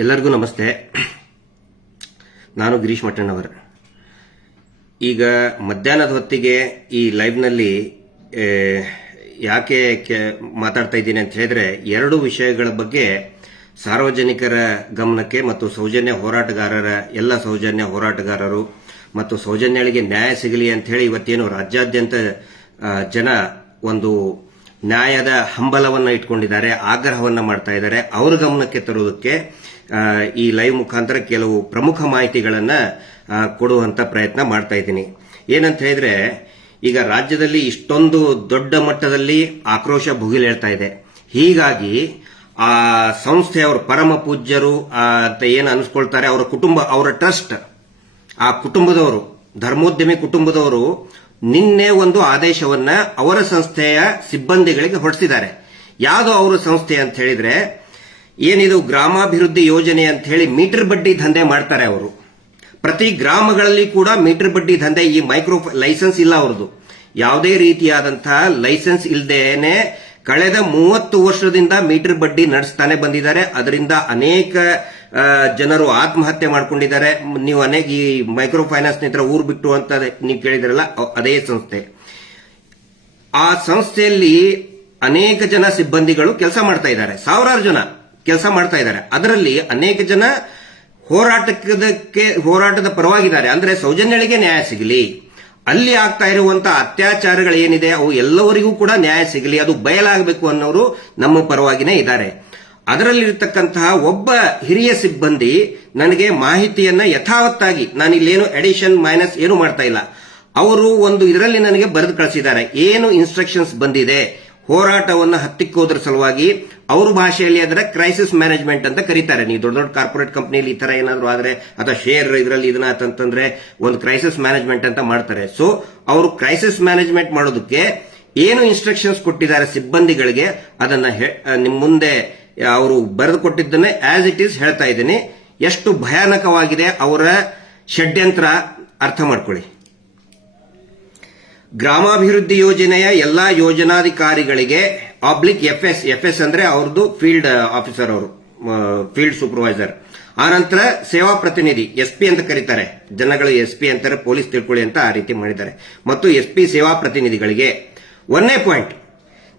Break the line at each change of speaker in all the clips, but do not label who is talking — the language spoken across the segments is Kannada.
ಎಲ್ಲರಿಗೂ ನಮಸ್ತೆ. ನಾನು ಗಿರೀಶ್ ಮಠಣ್ಣವರ್ ಈಗ ಮಧ್ಯಾಹ್ನದ ಹೊತ್ತಿಗೆ ಈ ಲೈವ್ನಲ್ಲಿ ಯಾಕೆ ಮಾತಾಡ್ತಾ ಇದ್ದೀನಿ ಅಂತ ಹೇಳಿದ್ರೆ, ಎರಡು ವಿಷಯಗಳ ಬಗ್ಗೆ ಸಾರ್ವಜನಿಕರ ಗಮನಕ್ಕೆ ಮತ್ತು ಸೌಜನ್ಯ ಹೋರಾಟಗಾರರ, ಎಲ್ಲ ಸೌಜನ್ಯ ಹೋರಾಟಗಾರರು ಮತ್ತು ಸೌಜನ್ಯಗಳಿಗೆ ನ್ಯಾಯ ಸಿಗಲಿ ಅಂತ ಹೇಳಿ ಇವತ್ತೇನು ರಾಜ್ಯಾದ್ಯಂತ ಜನ ಒಂದು ನ್ಯಾಯದ ಹಂಬಲವನ್ನ ಇಟ್ಕೊಂಡಿದ್ದಾರೆ, ಆಗ್ರಹವನ್ನ ಮಾಡ್ತಾ ಇದ್ದಾರೆ. ಅವ್ರ ಗಮನಕ್ಕೆ ತರುವುದಕ್ಕೆ ಈ ಲೈವ್ ಮುಖಾಂತರ ಕೆಲವು ಪ್ರಮುಖ ಮಾಹಿತಿಗಳನ್ನ ಕೊಡುವಂತ ಪ್ರಯತ್ನ ಮಾಡ್ತಾ ಇದ್ದೀನಿ. ಏನಂತ ಹೇಳಿದ್ರೆ, ಈಗ ರಾಜ್ಯದಲ್ಲಿ ಇಷ್ಟೊಂದು ದೊಡ್ಡ ಮಟ್ಟದಲ್ಲಿ ಆಕ್ರೋಶ ಭುಗಿಲೇಳ್ತಾ ಇದೆ. ಹೀಗಾಗಿ, ಆ ಸಂಸ್ಥೆಯವರು ಪರಮ ಪೂಜ್ಯರು ಅಂತ ಏನು ಅನಿಸ್ಕೊಳ್ತಾರೆ, ಅವರ ಕುಟುಂಬ, ಅವರ ಟ್ರಸ್ಟ್, ಆ ಕುಟುಂಬದವರು, ಧರ್ಮೋದ್ಯಮಿ ಕುಟುಂಬದವರು ನಿನ್ನೆ ಒಂದು ಆದೇಶವನ್ನ ಅವರ ಸಂಸ್ಥೆಯ ಸಿಬ್ಬಂದಿಗಳಿಗೆ ಹೊರಡಿಸಿದ್ದಾರೆ ಯಾವುದು ಅವರ ಸಂಸ್ಥೆ ಅಂತ ಹೇಳಿದ್ರೆ ಏನಿದು ಗ್ರಾಮಾಭಿವೃದ್ಧಿ ಯೋಜನೆ ಅಂತ ಹೇಳಿ ಮೀಟರ್ ಬಡ್ಡಿ ದಂಧೆ ಮಾಡ್ತಾರೆ ಅವರು. ಪ್ರತಿ ಗ್ರಾಮಗಳಲ್ಲಿ ಕೂಡ ಮೀಟರ್ ಬಡ್ಡಿ ದಂಧೆ, ಈ ಮೈಕ್ರೋ ಲೈಸೆನ್ಸ್ ಇಲ್ಲ ಅವ್ರದ್ದು. ಯಾವುದೇ ರೀತಿಯಾದಂತಹ ಲೈಸೆನ್ಸ್ ಇಲ್ಲದೇನೆ ಕಳೆದ ಮೂವತ್ತು ವರ್ಷದಿಂದ ಮೀಟರ್ ಬಡ್ಡಿ ನಡೆಸ್ತಾನೆ ಬಂದಿದ್ದಾರೆ. ಅದರಿಂದ ಅನೇಕ ಜನರು ಆತ್ಮಹತ್ಯೆ ಮಾಡ್ಕೊಂಡಿದ್ದಾರೆ. ನೀವು ಅನೇಕ ಈ ಮೈಕ್ರೋ ಫೈನಾನ್ಸ್ ನಿಂತರ ಊರು ಬಿಟ್ಟು ಅಂತ ನೀವು ಕೇಳಿದ್ರಲ್ಲ ಅದೇ ಸಂಸ್ಥೆ. ಆ ಸಂಸ್ಥೆಯಲ್ಲಿ ಅನೇಕ ಜನ ಸಿಬ್ಬಂದಿಗಳು ಕೆಲಸ ಮಾಡ್ತಾ ಇದ್ದಾರೆ. ಸಾವಿರಾರು ಜನ. ಕೆಲಸ ಮಾಡ್ತಾ ಇದ್ದಾರೆ. ಅದರಲ್ಲಿ ಅನೇಕ ಜನ ಹೋರಾಟಕ್ಕೆ, ಹೋರಾಟದ ಪರವಾಗಿದ್ದಾರೆ. ಅಂದ್ರೆ ಸೌಜನ್ಯಗಳಿಗೆ ನ್ಯಾಯ ಸಿಗಲಿ, ಅಲ್ಲಿ ಆಗ್ತಾ ಇರುವಂತಹ ಅತ್ಯಾಚಾರಗಳು ಏನಿದೆ, ಅವು ಎಲ್ಲವರಿಗೂ ಕೂಡ ನ್ಯಾಯ ಸಿಗಲಿ, ಅದು ಬಯಲಾಗಬೇಕು ಅನ್ನೋರು ನಮ್ಮ ಪರವಾಗಿನೇ ಇದ್ದಾರೆ. ಅದರಲ್ಲಿರತಕ್ಕಂತಹ ಒಬ್ಬ ಹಿರಿಯ ಸಿಬ್ಬಂದಿ ನನಗೆ ಮಾಹಿತಿಯನ್ನ ಯಥಾವತ್ತಾಗಿ ನಾನು ಇಲ್ಲೇನು ಎಡಿಷನ್ ಮೈನಸ್ ಏನು ಮಾಡ್ತಾ ಇಲ್ಲ. ಅವರು ಒಂದು ಇದರಲ್ಲಿ ನನಗೆ ಬರೆದು ಕಳಿಸಿದ್ದಾರೆ. ಏನು ಇನ್ಸ್ಟ್ರಕ್ಷನ್ಸ್ ಬಂದಿದೆ? ಹೋರಾಟವನ್ನು ಹತ್ತಿಕ್ಕೋದ್ರ ಸಲುವಾಗಿ ಅವ್ರ ಭಾಷೆಯಲ್ಲಿ ಅದರ ಕ್ರೈಸಿಸ್ ಮ್ಯಾನೇಜ್ಮೆಂಟ್ ಅಂತ ಕರೀತಾರೆ. ನೀವು ದೊಡ್ಡ ದೊಡ್ಡ ಕಾರ್ಪೊರೇಟ್ ಕಂಪನಿಯಲ್ಲಿ ಈ ತರ ಏನಾದ್ರು ಆದ್ರೆ, ಅಥವಾ ಶೇರ್ ಇದರಲ್ಲಿ ಇದನ್ನ ಅಂತಂದ್ರೆ ಒಂದು ಕ್ರೈಸಿಸ್ ಮ್ಯಾನೇಜ್ಮೆಂಟ್ ಅಂತ ಮಾಡ್ತಾರೆ. ಸೊ ಅವರು ಕ್ರೈಸಿಸ್ ಮ್ಯಾನೇಜ್ಮೆಂಟ್ ಮಾಡೋದಕ್ಕೆ ಏನು ಇನ್ಸ್ಟ್ರಕ್ಷನ್ಸ್ ಕೊಟ್ಟಿದ್ದಾರೆ ಸಿಬ್ಬಂದಿಗಳಿಗೆ, ಅದನ್ನ ನಿಮ್ಮ ನಿಮ್ ಮುಂದೆ ಅವರು ಬರೆದು ಕೊಟ್ಟಿದ್ದನ್ನೇ ಆಸ್ ಇಟ್ ಈಸ್ ಹೇಳ್ತಾ ಇದ್ದೀನಿ. ಎಷ್ಟು ಭಯಾನಕವಾಗಿದೆ ಅವರ ಷಡ್ಯಂತ್ರ ಅರ್ಥ ಮಾಡ್ಕೊಳ್ಳಿ. ಗ್ರಾಮಾಭಿವೃದ್ಧಿ ಯೋಜನೆಯ ಎಲ್ಲಾ ಯೋಜನಾಧಿಕಾರಿಗಳಿಗೆ oblique F S F S ಅಂದ್ರೆ ಅವ್ರದ್ದು ಫೀಲ್ಡ್ ಆಫೀಸರ್ ಅವರು ಫೀಲ್ಡ್ ಸೂಪರ್ವೈಸರ್ ಆನಂತರ ಸೇವಾ ಪ್ರತಿನಿಧಿ ಎಸ್ ಪಿ ಅಂತ ಕರೀತಾರೆ. ಜನಗಳು ಎಸ್ ಪಿ ಅಂತಾರೆ, ಪೊಲೀಸ್ ತಿಳ್ಕೊಳ್ಳಿ ಅಂತ ಆ ರೀತಿ ಮಾಡಿದ್ದಾರೆ. ಮತ್ತು ಎಸ್ ಪಿ ಸೇವಾ ಪ್ರತಿನಿಧಿಗಳಿಗೆ ಒಂದನೇ ಪಾಯಿಂಟ್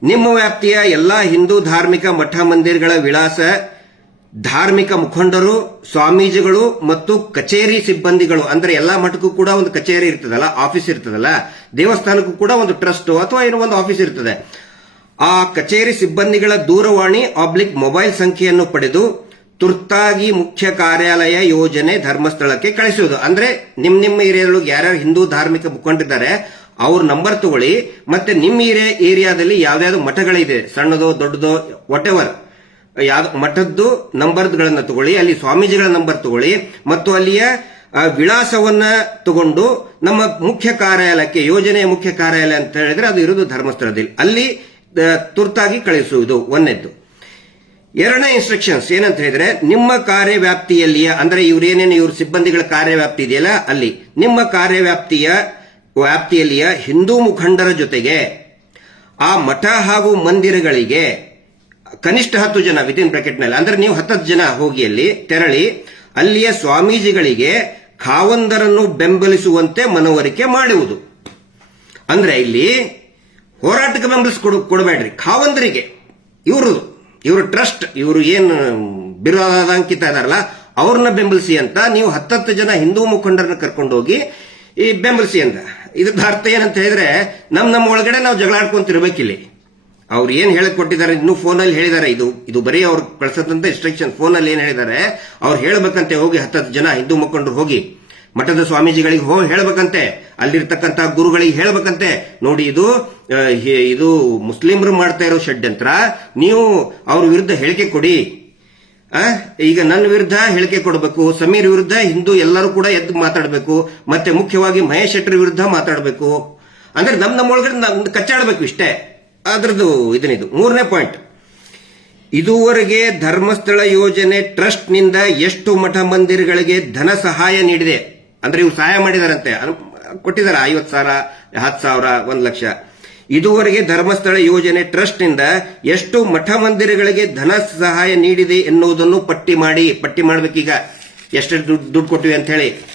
ನಿಮ್ಮ ವ್ಯಾಪ್ತಿಯ ಎಲ್ಲಾ ಹಿಂದೂ ಧಾರ್ಮಿಕ ಮಠ ಮಂದಿರಗಳ ವಿಳಾಸ ಧಾರ್ಮಿಕ ಮುಖಂಡರು, ಸ್ವಾಮೀಜಿಗಳು ಮತ್ತು ಕಚೇರಿ ಸಿಬ್ಬಂದಿಗಳು, ಅಂದ್ರೆ ಎಲ್ಲಾ ಮಠಕ್ಕೂ ಕೂಡ ಒಂದು ಕಚೇರಿ ಇರ್ತದಲ್ಲ, ಆಫೀಸ್ ಇರ್ತದಲ್ಲ, ದೇವಸ್ಥಾನಕ್ಕೂ ಕೂಡ ಒಂದು ಟ್ರಸ್ಟ್ ಅಥವಾ ಏನೋ ಒಂದು ಆಫೀಸ್ ಇರ್ತದೆ. ಆ ಕಚೇರಿ ಸಿಬ್ಬಂದಿಗಳ ದೂರವಾಣಿ ಆಬ್ಲಿಕ್ ಮೊಬೈಲ್ ಸಂಖ್ಯೆಯನ್ನು ಪಡೆದು ತುರ್ತಾಗಿ ಮುಖ್ಯ ಕಾರ್ಯಾಲಯ ಯೋಜನೆ ಧರ್ಮಸ್ಥಳಕ್ಕೆ ಕಳಿಸುವುದು ಅಂದ್ರೆ ನಿಮ್ ನಿಮ್ಮ ಏರಿಯಾದೊಳಗೆ ಯಾರ್ಯಾರು ಹಿಂದೂ ಧಾರ್ಮಿಕ ಮುಖಂಡಿದ್ದಾರೆ, ಅವ್ರ ನಂಬರ್ ತಗೊಳ್ಳಿ. ಮತ್ತೆ ನಿಮ್ಮ ಏರಿಯಾ ಏರಿಯಾದಲ್ಲಿ ಯಾವ್ದಾದ್ರು ಮಠಗಳಿದೆ, ಸಣ್ಣದೋ ದೊಡ್ಡದೋ ವಾಟ್ ಎವರ್ ಯಾವ್ದು ಮಠದ್ದು ನಂಬರ್ಗಳನ್ನ ತಗೊಳ್ಳಿ, ಅಲ್ಲಿ ಸ್ವಾಮೀಜಿಗಳ ನಂಬರ್ ತಗೊಳ್ಳಿ, ಮತ್ತು ಅಲ್ಲಿಯ ವಿಳಾಸವನ್ನ ತಗೊಂಡು ನಮ್ಮ ಮುಖ್ಯ ಕಾರ್ಯಾಲಯಕ್ಕೆ, ಯೋಜನೆಯ ಮುಖ್ಯ ಕಾರ್ಯಾಲಯ ಅಂತ ಹೇಳಿದ್ರೆ ಅದು ಇರುವುದು ಧರ್ಮಸ್ಥಳದಲ್ಲಿ. ಅಲ್ಲಿ ತುರ್ತಾಗಿ ಕಳಿಸುವುದು ಒಂದೆದ್ದು. ಎರಡನೇ ಇನ್ಸ್ಟ್ರಕ್ಷನ್ಸ್ ಏನಂತ ಹೇಳಿದ್ರೆ, ನಿಮ್ಮ ಕಾರ್ಯವ್ಯಾಪ್ತಿಯಲ್ಲಿಯ, ಅಂದ್ರೆ ಇವ್ರೇನೇನು ಇವ್ರ ಸಿಬ್ಬಂದಿಗಳ ಕಾರ್ಯವ್ಯಾಪ್ತಿ ಇದೆಯಲ್ಲ, ಅಲ್ಲಿ. ನಿಮ್ಮ ಕಾರ್ಯವ್ಯಾಪ್ತಿಯ, ವ್ಯಾಪ್ತಿಯಲ್ಲಿಯ ಹಿಂದೂ ಮುಖಂಡರ ಜೊತೆಗೆ, ಆ ಮಠ ಹಾಗೂ ಮಂದಿರಗಳಿಗೆ ಕನಿಷ್ಠ ಹತ್ತು ಜನ ವಿಥින් ಬ್ರಾಕೆಟ್ನಲ್ಲಿ. ಅಂದ್ರೆ ನೀವು ಹತ್ತತ್ತು ಜನ ಹೋಗಿ ಅಲ್ಲಿ ತೆರಳಿ, ಅಲ್ಲಿಯ ಸ್ವಾಮೀಜಿಗಳಿಗೆ ಖಾವಂದರನ್ನು ಬೆಂಬಲಿಸುವಂತೆ ಮನವರಿಕೆ ಮಾಡುವುದು. ಅಂದ್ರೆ ಇಲ್ಲಿ ಹೋರಾಟಕ್ಕೆ ಬೆಂಬಲಿಸಿ ಕೊಡು, ಕೊಡಬೇಡ್ರಿ. ಖಾವಂದರಿಗೆ, ಇವರು ಇವರು ಟ್ರಸ್ಟ್ ಇವರು ಏನು ಬಿರುದಾಂಕಿತ ಇದಾರಲ್ಲ, ಅವ್ರನ್ನ ಬೆಂಬಲಿಸಿ ಅಂತ ನೀವು ಹತ್ತತ್ತು ಜನ ಹಿಂದೂ ಮುಖಂಡರನ್ನ ಕರ್ಕೊಂಡು ಹೋಗಿ ಈ ಬೆಂಬಲಿಸಿ ಅಂತ. ಇದ್ರ ಅರ್ಥ ಏನಂತ ಹೇಳಿದ್ರೆ, ನಮ್, ನಮ್ಮ ಒಳಗಡೆ ನಾವು ಜಗಳ ಆಡ್ಕೊಂತಿರ್ಬೇಕಿಲ್ಲಿ. ಅವ್ರು ಏನ್ ಹೇಳಕ್ ಕೊಟ್ಟಿದ್ದಾರೆ, ಇನ್ನು ಫೋನಲ್ಲಿ ಹೇಳಿದ್ದಾರೆ. ಇದು ಇದು ಬರೀ ಅವ್ರು ಕಳ್ಸದಂತ ಇನ್ಸ್ಟ್ರಕ್ಷನ್ ಫೋನಲ್ಲಿ ಏನ್ ಹೇಳಿದ್ದಾರೆ, ಅವ್ರು ಹೇಳಬೇಕಂತೆ, ಹೋಗಿ ಹತ್ತತ್ತು ಜನ ಹಿಂದೂ ಮುಖಂಡರು ಹೋಗಿ. ಮಠದ ಸ್ವಾಮೀಜಿಗಳಿಗೆ ಹೋಗಿ ಹೇಳಬೇಕಂತೆ. ಅಲ್ಲಿರ್ತಕ್ಕಂತ ಗುರುಗಳಿಗೆ ಹೇಳಬೇಕಂತೆ. ನೋಡಿ, ಇದು ಇದು ಮುಸ್ಲಿಮರು ಮಾಡ್ತಾ ಇರೋ ಷಡ್ಯಂತ್ರ. ನೀವು ಅವ್ರ ವಿರುದ್ಧ ಹೇಳಿಕೆ ಕೊಡಿ. ಈಗ ನನ್ನ ವಿರುದ್ಧ ಹೇಳಿಕೆ ಕೊಡಬೇಕು, ಸಮೀರ್ ವಿರುದ್ಧ ಹಿಂದೂ ಎಲ್ಲರೂ ಕೂಡ ಎದ್ದು ಮಾತಾಡಬೇಕು, ಮತ್ತೆ ಮುಖ್ಯವಾಗಿ ಮಹೇಶ್ ಶೆಟ್ಟರ್ ವಿರುದ್ಧ ಮಾತಾಡಬೇಕು. ಅಂದ್ರೆ ನಮ್ಮ ನಮ್ಮ ಒಳಗಡೆ ಕಚ್ಚಾಡಬೇಕು ಇಷ್ಟೇ. ಅದ್ರದ್ದು ಇದನ್ನಿದು. ಮೂರನೇ ಪಾಯಿಂಟ್ ಇದುವರೆಗೆ ಧರ್ಮಸ್ಥಳ ಯೋಜನೆ ಟ್ರಸ್ಟ್ನಿಂದ ಎಷ್ಟು ಮಠ ಮಂದಿರಗಳಿಗೆ ಧನ ಸಹಾಯ ನೀಡಿದೆ. ಅಂದ್ರೆ ಇವು ಸಹಾಯ ಮಾಡಿದಾರಂತೆ. ಕೊಟ್ಟಿದ್ದಾರೆ ಐವತ್ತು ಸಾವಿರ, ಹತ್ತು ಸಾವಿರ, ಒಂದು ಲಕ್ಷ. ಇದುವರೆಗೆ ಧರ್ಮಸ್ಥಳ ಯೋಜನೆ ಟ್ರಸ್ಟ್ನಿಂದ ಎಷ್ಟು ಮಠ ಮಂದಿರಗಳಿಗೆ ಧನ ಸಹಾಯ ನೀಡಿದೆ ಎನ್ನುವುದನ್ನು ಪಟ್ಟಿ ಮಾಡಿ, ಪಟ್ಟಿ ಮಾಡಬೇಕೀಗ. ಎಷ್ಟು ದುಡ್ಡು ದುಡ್ಡು ಕೊಟ್ಟಿವೆ ಅಂತ ಹೇಳಿ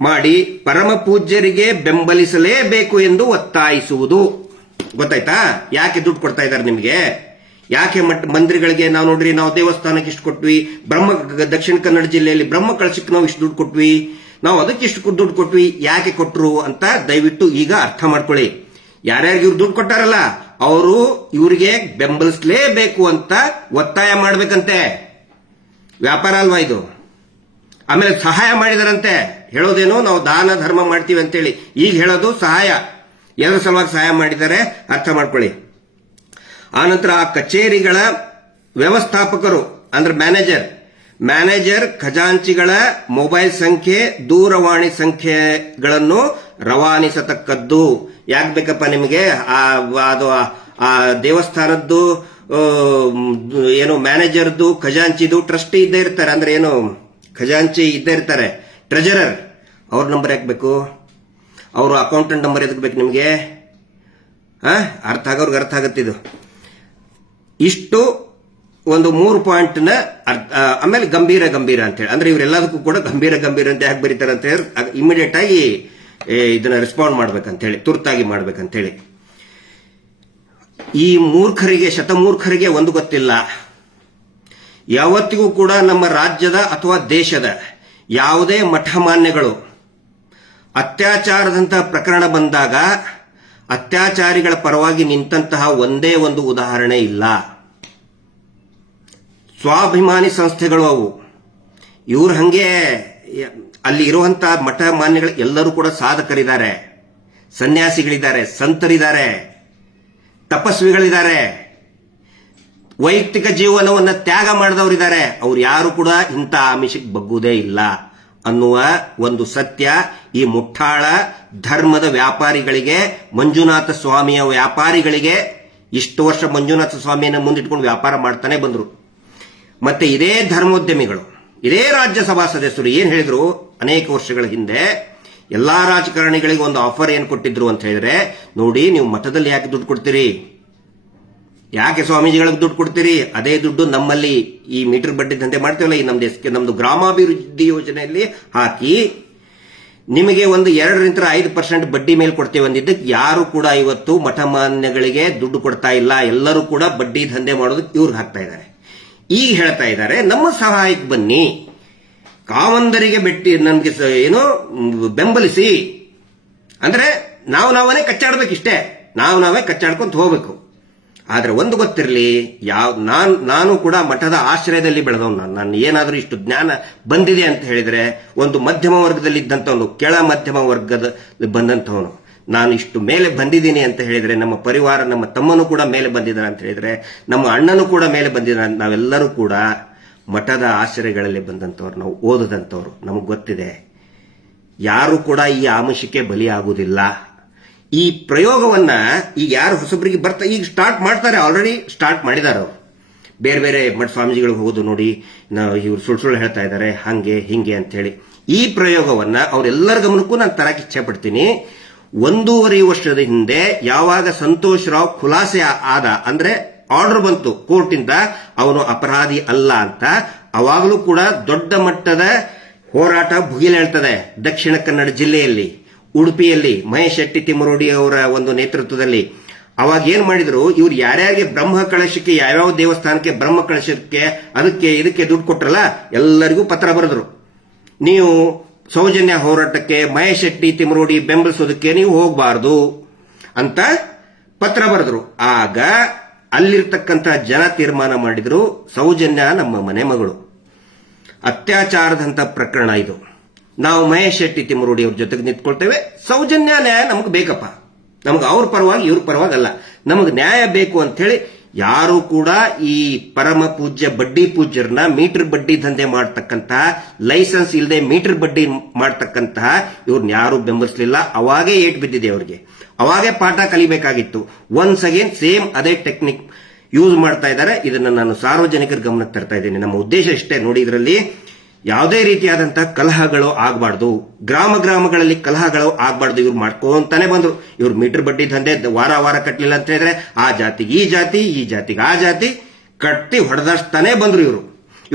ಮಾಡಿ ಪರಮ ಪೂಜ್ಯರಿಗೆ ಬೆಂಬಲಿಸಲೇಬೇಕು ಎಂದು ಒತ್ತಾಯಿಸುವುದು. ಗೊತ್ತಾಯ್ತಾ? ಯಾಕೆ ದುಡ್ಡು ಕೊಡ್ತಾ ಇದ್ದಾರೆ ನಿಮಗೆ? ಯಾಕೆ ಮಠ ಮಂದಿರಗಳಿಗೆ ನಾವು ನೋಡ್ರಿ, ನಾವು ದೇವಸ್ಥಾನಕ್ಕೆ ಇಷ್ಟು ಕೊಟ್ವಿ, ಬ್ರಹ್ಮ ದಕ್ಷಿಣ ಕನ್ನಡ ಜಿಲ್ಲೆಯಲ್ಲಿ ಬ್ರಹ್ಮ ಕಳಶಕ್ಕೆ ನಾವು ಇಷ್ಟು ದುಡ್ಡು ಕೊಟ್ವಿ, ನಾವು ಅದಕ್ಕೆ ಇಷ್ಟು ದುಡ್ಡು ಕೊಟ್ವಿ, ಯಾಕೆ ಕೊಟ್ರು ಅಂತ ದಯವಿಟ್ಟು ಈಗ ಅರ್ಥ ಮಾಡ್ಕೊಳ್ಳಿ. ಯಾರ್ಯಾರಿಗೆ ಇವ್ರು ದುಡ್ಡು ಕೊಟ್ಟಾರಲ್ಲ, ಅವರು ಇವರಿಗೆ ಬೆಂಬಲಿಸಲೇಬೇಕು ಅಂತ ಒತ್ತಾಯ ಮಾಡ್ಬೇಕಂತೆ. ವ್ಯಾಪಾರ ಅಲ್ವಾ ಇದು? ಆಮೇಲೆ ಸಹಾಯ ಮಾಡಿದಾರಂತೆ. ಹೇಳೋದೇನು, ನಾವು ದಾನ ಧರ್ಮ ಮಾಡ್ತೀವಿ ಅಂತೇಳಿ. ಈಗ ಹೇಳೋದು ಸಹಾಯ. ಎಲ್ಲರ ಸಲುವಾಗಿ ಸಹಾಯ ಮಾಡಿದ್ದಾರೆ ಅರ್ಥ ಮಾಡ್ಕೊಳ್ಳಿ. ಆನಂತರ ಆ ಕಚೇರಿಗಳ ವ್ಯವಸ್ಥಾಪಕರು, ಅಂದ್ರೆ ಮ್ಯಾನೇಜರ್ ಮ್ಯಾನೇಜರ್ ಖಜಾಂಚಿಗಳ ಮೊಬೈಲ್ ಸಂಖ್ಯೆ, ದೂರವಾಣಿ ಸಂಖ್ಯೆಗಳನ್ನು ರವಾನಿಸತಕ್ಕದ್ದು. ಯಾಕೆ ಬೇಕಪ್ಪ ನಿಮಗೆ? ಅದು ಆ ದೇವಸ್ಥಾನದ್ದು ಏನು ಮ್ಯಾನೇಜರ್ದು, ಖಜಾಂಚಿದು ಟ್ರಸ್ಟಿ ಇದ್ದೇ ಇರ್ತಾರೆ. ಅಂದ್ರೆ ಏನು? ಖಜಾಂಚಿ ಇದ್ದೇ ಇರ್ತಾರೆ. ಟ್ರೆಜರರ್. ಅವ್ರ ನಂಬರ್ ಯಾಕೆ ಬೇಕು? ಅವ್ರ ಅಕೌಂಟೆಂಟ್ ನಂಬರ್ ಎದಕ್ಕೆ ಬೇಕು ನಿಮಗೆ? ಹಾಂ ಅರ್ಥ ಆಗೋರ್ಗೆ ಅರ್ಥ ಆಗತ್ತಿದು ಇಷ್ಟು ಒಂದು ಮೂರು ಪಾಯಿಂಟ್ನ ಅರ್ಥ- ಆಮೇಲೆ ಗಂಭೀರ ಗಂಭೀರ ಅಂತ ಹೇಳಿ. ಅಂದ್ರೆ ಇವರೆಲ್ಲದಕ್ಕೂ ಕೂಡ ಗಂಭೀರ ಗಂಭೀರ ಅಂತ ಯಾಕೆ ಬರೀತಾರೆ ಅಂತ ಹೇಳಿ ಇಮಿಡಿಯೇಟ್ ಆಗಿ ಇದನ್ನ ರೆಸ್ಪಾಂಡ್ ಮಾಡ್ಬೇಕಂತ ಹೇಳಿ, ತುರ್ತಾಗಿ ಮಾಡ್ಬೇಕಂತೇಳಿ ಈ ಮೂರ್ಖರಿಗೆ, ಶತಮೂರ್ಖರಿಗೆ ಒಂದು ಗೊತ್ತಿಲ್ಲ. ಯಾವತ್ತಿಗೂ ಕೂಡ ನಮ್ಮ ರಾಜ್ಯದ ಅಥವಾ ದೇಶದ ಯಾವುದೇ ಮಠಮಾನ್ಯಗಳು ಅತ್ಯಾಚಾರದಂತಹ ಪ್ರಕರಣ ಬಂದಾಗ ಅತ್ಯಾಚಾರಿಗಳ ಪರವಾಗಿ ನಿಂತಹ ಒಂದೇ ಒಂದು ಉದಾಹರಣೆ ಇಲ್ಲ. ಸ್ವಾಭಿಮಾನಿ ಸಂಸ್ಥೆಗಳು ಅವು. ಇವ್ರು ಹಂಗೆ ಅಲ್ಲಿ ಇರುವಂತ ಮಠ ಮಾನ್ಯಗಳು ಎಲ್ಲರೂ ಕೂಡ ಸಾಧಕರಿದ್ದಾರೆ. ಸನ್ಯಾಸಿಗಳಿದ್ದಾರೆ, ಸಂತರಿದ್ದಾರೆ, ತಪಸ್ವಿಗಳಿದ್ದಾರೆ. ವೈಯಕ್ತಿಕ ಜೀವನವನ್ನು ತ್ಯಾಗ ಮಾಡಿದವರಿದ್ದಾರೆ. ಅವ್ರು ಯಾರು ಕೂಡ ಇಂಥ ಆಮಿಷಕ್ಕೆ ಬಗ್ಗುವುದೇ ಇಲ್ಲ ಅನ್ನುವ ಒಂದು ಸತ್ಯ ಈ ಮುಠಾಳ ಧರ್ಮದ ವ್ಯಾಪಾರಿಗಳಿಗೆ, ಮಂಜುನಾಥ ಸ್ವಾಮಿಯ ವ್ಯಾಪಾರಿಗಳಿಗೆ ಇಷ್ಟು ವರ್ಷ ಮಂಜುನಾಥ ಸ್ವಾಮಿಯನ್ನು ಮುಂದಿಟ್ಕೊಂಡು ವ್ಯಾಪಾರ ಮಾಡ್ತಾನೆ ಬಂದರು. ಮತ್ತೆ ಇದೇ ಧರ್ಮೋದ್ಯಮಿಗಳು, ಇದೇ ರಾಜ್ಯಸಭಾ ಸದಸ್ಯರು ಏನು ಹೇಳಿದ್ರು? ಅನೇಕ ವರ್ಷಗಳ ಹಿಂದೆ ಎಲ್ಲಾ ರಾಜಕಾರಣಿಗಳಿಗೆ ಒಂದು ಆಫರ್ ಏನು ಕೊಟ್ಟಿದ್ರು ಅಂತ ಹೇಳಿದ್ರೆ, ನೋಡಿ ನೀವು ಮಠದಲ್ಲಿ ಯಾಕೆ ದುಡ್ಡು ಕೊಡ್ತೀರಿ? ಯಾಕೆ ಸ್ವಾಮೀಜಿಗಳಿಗೆ ದುಡ್ಡು ಕೊಡ್ತೀರಿ? ಅದೇ ದುಡ್ಡು ನಮ್ಮಲ್ಲಿ ಈ ಮೀಟರ್ ಬಡ್ಡಿ ದಂಧೆ ಮಾಡ್ತೀವಲ್ಲ, ಈ ನಮ್ಮ ದೇಶಕ್ಕೆ ನಮ್ದು ಗ್ರಾಮಾಭಿವೃದ್ಧಿ ಯೋಜನೆಯಲ್ಲಿ ಹಾಕಿ ನಿಮಗೆ ಒಂದು ಎರಡರಿಂದ ಐದು ಪರ್ಸೆಂಟ್ ಬಡ್ಡಿ ಮೇಲೆ ಕೊಡ್ತೀವಿ ಅಂದಿದ್ದಕ್ಕೆ ಯಾರು ಕೂಡ ಇವತ್ತು ಮಠ ಮಾನ್ಯಗಳಿಗೆ ದುಡ್ಡು ಕೊಡ್ತಾ ಇಲ್ಲ. ಎಲ್ಲರೂ ಕೂಡ ಬಡ್ಡಿ ದಂಧೆ ಮಾಡೋದಕ್ಕೆ ಇವ್ರಿಗೆ ಹಾಕ್ತಾ ಇದ್ದಾರೆ. ಈಗ ಹೇಳ್ತಾ ಇದ್ದಾರೆ, ನಮ್ಮ ಸಹಾಯಕ್ಕೆ ಬನ್ನಿ. ಕಾವಂದರಿಗೆ ಬೆಟ್ಟಿ ನನಗೆ ಸ- ಏನು, ಬೆಂಬಲಿಸಿ. ಅಂದ್ರೆ ನಾವು ನಾವೇ ಕಚ್ಚಾಡ್ಬೇಕಿಷ್ಟೇ. ನಾವು ನಾವೇ ಕಚ್ಚಾಡ್ಕೊಂತ ಹೋಗ್ಬೇಕು. ಆದ್ರೆ ಒಂದು ಗೊತ್ತಿರಲಿ, ಯಾವ, ನಾನು ನಾನು ಕೂಡ ಮಠದ ಆಶ್ರಯದಲ್ಲಿ ಬೆಳೆದವನು. ನಾನು ನಾನು ಏನಾದರೂ ಇಷ್ಟು ಜ್ಞಾನ ಬಂದಿದೆ ಅಂತ ಹೇಳಿದರೆ ಒಂದು ಮಧ್ಯಮ ವರ್ಗದಲ್ಲಿ ಇದ್ದಂಥವನು, ಕೆಳ ಮಧ್ಯಮ ವರ್ಗದ ಬಂದಂಥವನು. ನಾನು ಇಷ್ಟು ಮೇಲೆ ಬಂದಿದ್ದೀನಿ ಅಂತ ಹೇಳಿದರೆ, ನಮ್ಮ ಪರಿವಾರ, ನಮ್ಮ ತಮ್ಮನು ಕೂಡ ಮೇಲೆ ಬಂದಿದ್ದಾರೆ ಅಂತ ಹೇಳಿದರೆ, ನಮ್ಮ ಅಣ್ಣನು ಕೂಡ ಮೇಲೆ ಬಂದಿದ್ದಾರೆ ನಾವೆಲ್ಲರೂ ಕೂಡ ಮಠದ ಆಶ್ರಯಗಳಲ್ಲಿ ಬಂದಂಥವ್ರು, ನಾವು ಓದದಂಥವ್ರು. ನಮಗೆ ಗೊತ್ತಿದೆ. ಯಾರು ಕೂಡ ಈ ಆಮಿಷಕ್ಕೆ ಬಲಿಯಾಗುವುದಿಲ್ಲ. ಈ ಪ್ರಯೋಗವನ್ನ ಈಗ ಯಾರು ಹೊಸಬ್ರಿಗೆ ಬರ್ತಾ, ಈಗ ಸ್ಟಾರ್ಟ್ ಮಾಡ್ತಾರೆ ಆಲ್ರೆಡಿ ಸ್ಟಾರ್ಟ್ ಮಾಡಿದ್ದಾರೆ ಅವರು ಬೇರೆ ಬೇರೆ ಮಠ ಸ್ವಾಮೀಜಿಗಳಿಗೆ ಹೋಗೋದು ನೋಡಿ ಇವ್ರು ಸುಳ್ಳು ಸುಳ್ಳು ಹೇಳ್ತಾ ಇದ್ದಾರೆ, ಹಂಗೆ, ಹಿಂಗೆ ಅಂತ ಹೇಳಿ ಈ ಪ್ರಯೋಗವನ್ನ ಅವರೆಲ್ಲರ ಗಮನಕ್ಕೂ ನಾನು ತರಕ್ಕೆ ಇಚ್ಛೆ ಪಡ್ತೀನಿ. ಒಂದೂವರೆ ವರ್ಷದ ಹಿಂದೆ ಯಾವಾಗ ಸಂತೋಷ್ ರಾವ್ ಖುಲಾಸೆ ಆದ, ಅಂದ್ರೆ ಆರ್ಡರ್ ಬಂತು ಕೋರ್ಟಿಂದ ಅವನು ಅಪರಾಧಿ ಅಲ್ಲ ಅಂತ, ಅವಾಗಲೂ ಕೂಡ ದೊಡ್ಡ ಮಟ್ಟದ ಹೋರಾಟ ಭುಗಿಲೇಳ್ತದೆ ದಕ್ಷಿಣ ಕನ್ನಡ ಜಿಲ್ಲೆಯಲ್ಲಿ. ಉಡುಪಿಯಲ್ಲಿ ಮಹೇಶ್ ಶೆಟ್ಟಿ ತಿಮ್ಮರೋಡಿ ಅವರ ಒಂದು ನೇತೃತ್ವದಲ್ಲಿ. ಅವಾಗ ಏನ್ ಮಾಡಿದ್ರು, ಇವ್ರು ಯಾರ್ಯಾರಿಗೆ ಬ್ರಹ್ಮ ಕಳಶಕ್ಕೆ ಯಾವ್ಯಾವ ದೇವಸ್ಥಾನಕ್ಕೆ ಬ್ರಹ್ಮ ಕಳಶಕ್ಕೆ ಅದಕ್ಕೆ ಇದಕ್ಕೆ ದುಡ್ಡು ಕೊಟ್ರಲ್ಲ, ಎಲ್ಲರಿಗೂ ಪತ್ರ ಬರೆದ್ರು. ನೀವು ಸೌಜನ್ಯ ಹೋರಾಟಕ್ಕೆ, ಮಹೇಶ್ ಶೆಟ್ಟಿ ತಿಮ್ಮರೋಡಿ ಬೆಂಬಲಿಸೋದಕ್ಕೆ ನೀವು ಹೋಗಬಾರದು ಅಂತ ಪತ್ರ ಬರೆದ್ರು. ಆಗ ಅಲ್ಲಿರ್ತಕ್ಕಂಥ ಜನ ತೀರ್ಮಾನ ಮಾಡಿದ್ರು, ಸೌಜನ್ಯ ನಮ್ಮ ಮನೆ ಮಗಳು. ಅತ್ಯಾಚಾರದಂತ ಪ್ರಕರಣ ಇದು. ನಾವು ಮಹೇಶ್ ಶೆಟ್ಟಿ ತಿಮ್ಮರೂಡಿ ಅವ್ರ ಜೊತೆಗೆ ನಿಂತ್ಕೊಳ್ತೇವೆ. ಸೌಜನ್ಯ ನ್ಯಾಯ ನಮ್ಗೆ ಬೇಕಪ್ಪ. ನಮ್ಗೆ ಅವ್ರ ಪರವಾಗಿ, ಇವ್ರ ಪರವಾಗಲ್ಲ. ನಮಗೆ ನ್ಯಾಯ ಬೇಕು ಅಂತ ಹೇಳಿ ಯಾರು ಕೂಡ ಈ ಪರಮ ಪೂಜ್ಯ ಬಡ್ಡಿ ಪೂಜ್ಯರನ್ನ ಮೀಟರ್ ಬಡ್ಡಿ ದಂಧೆ ಮಾಡ್ತಕ್ಕಂತಹ ಲೈಸೆನ್ಸ್ ಇಲ್ಲದೆ ಮೀಟರ್ ಬಡ್ಡಿ ಮಾಡ್ತಕ್ಕಂತಹ ಇವ್ರನ್ನ ಯಾರು ಬೆಂಬಲಿಸಲಿಲ್ಲ. ಅವಾಗೇ ಏಟ್ ಬಿದ್ದಿದೆ ಅವ್ರಿಗೆ. ಅವಾಗೇ ಪಾಠ ಕಲಿಬೇಕಾಗಿತ್ತು. ಒನ್ಸ್ ಅಗೇನ್ ಸೇಮ್ ಅದೇ ಟೆಕ್ನಿಕ್ ಯೂಸ್ ಮಾಡ್ತಾ ಇದ್ದಾರೆ. ಇದನ್ನ ನಾನು ಸಾರ್ವಜನಿಕರ ಗಮನಕ್ಕೆ ತರ್ತಾ ಇದ್ದೇನೆ. ನಮ್ಮ ಉದ್ದೇಶ ಇಷ್ಟೇ. ನೋಡಿ, ಇದರಲ್ಲಿ ಯಾವುದೇ ರೀತಿಯಾದಂತಹ ಕಲಹಗಳು ಆಗಬಾರ್ದು. ಗ್ರಾಮ ಗ್ರಾಮಗಳಲ್ಲಿ ಕಲಹಗಳು ಆಗಬಾರ್ದು. ಇವ್ರು ಮಾಡ್ಕೊಂತಾನೆ ಬಂದ್ರು. ಇವ್ರು ಮೀಟರ್ ಬಡ್ಡಿ ದಂಧೆ ವಾರ ವಾರ ಕಟ್ಟಲಿಲ್ಲ ಅಂತ ಹೇಳಿದ್ರೆ ಆ ಜಾತಿಗೆ ಈ ಜಾತಿ, ಈ ಜಾತಿಗೆ ಆ ಜಾತಿ ಕಟ್ಟಿ ಹೊಡೆದಾಡ್ಸ್ತಾನೆ ಬಂದ್ರು ಇವರು.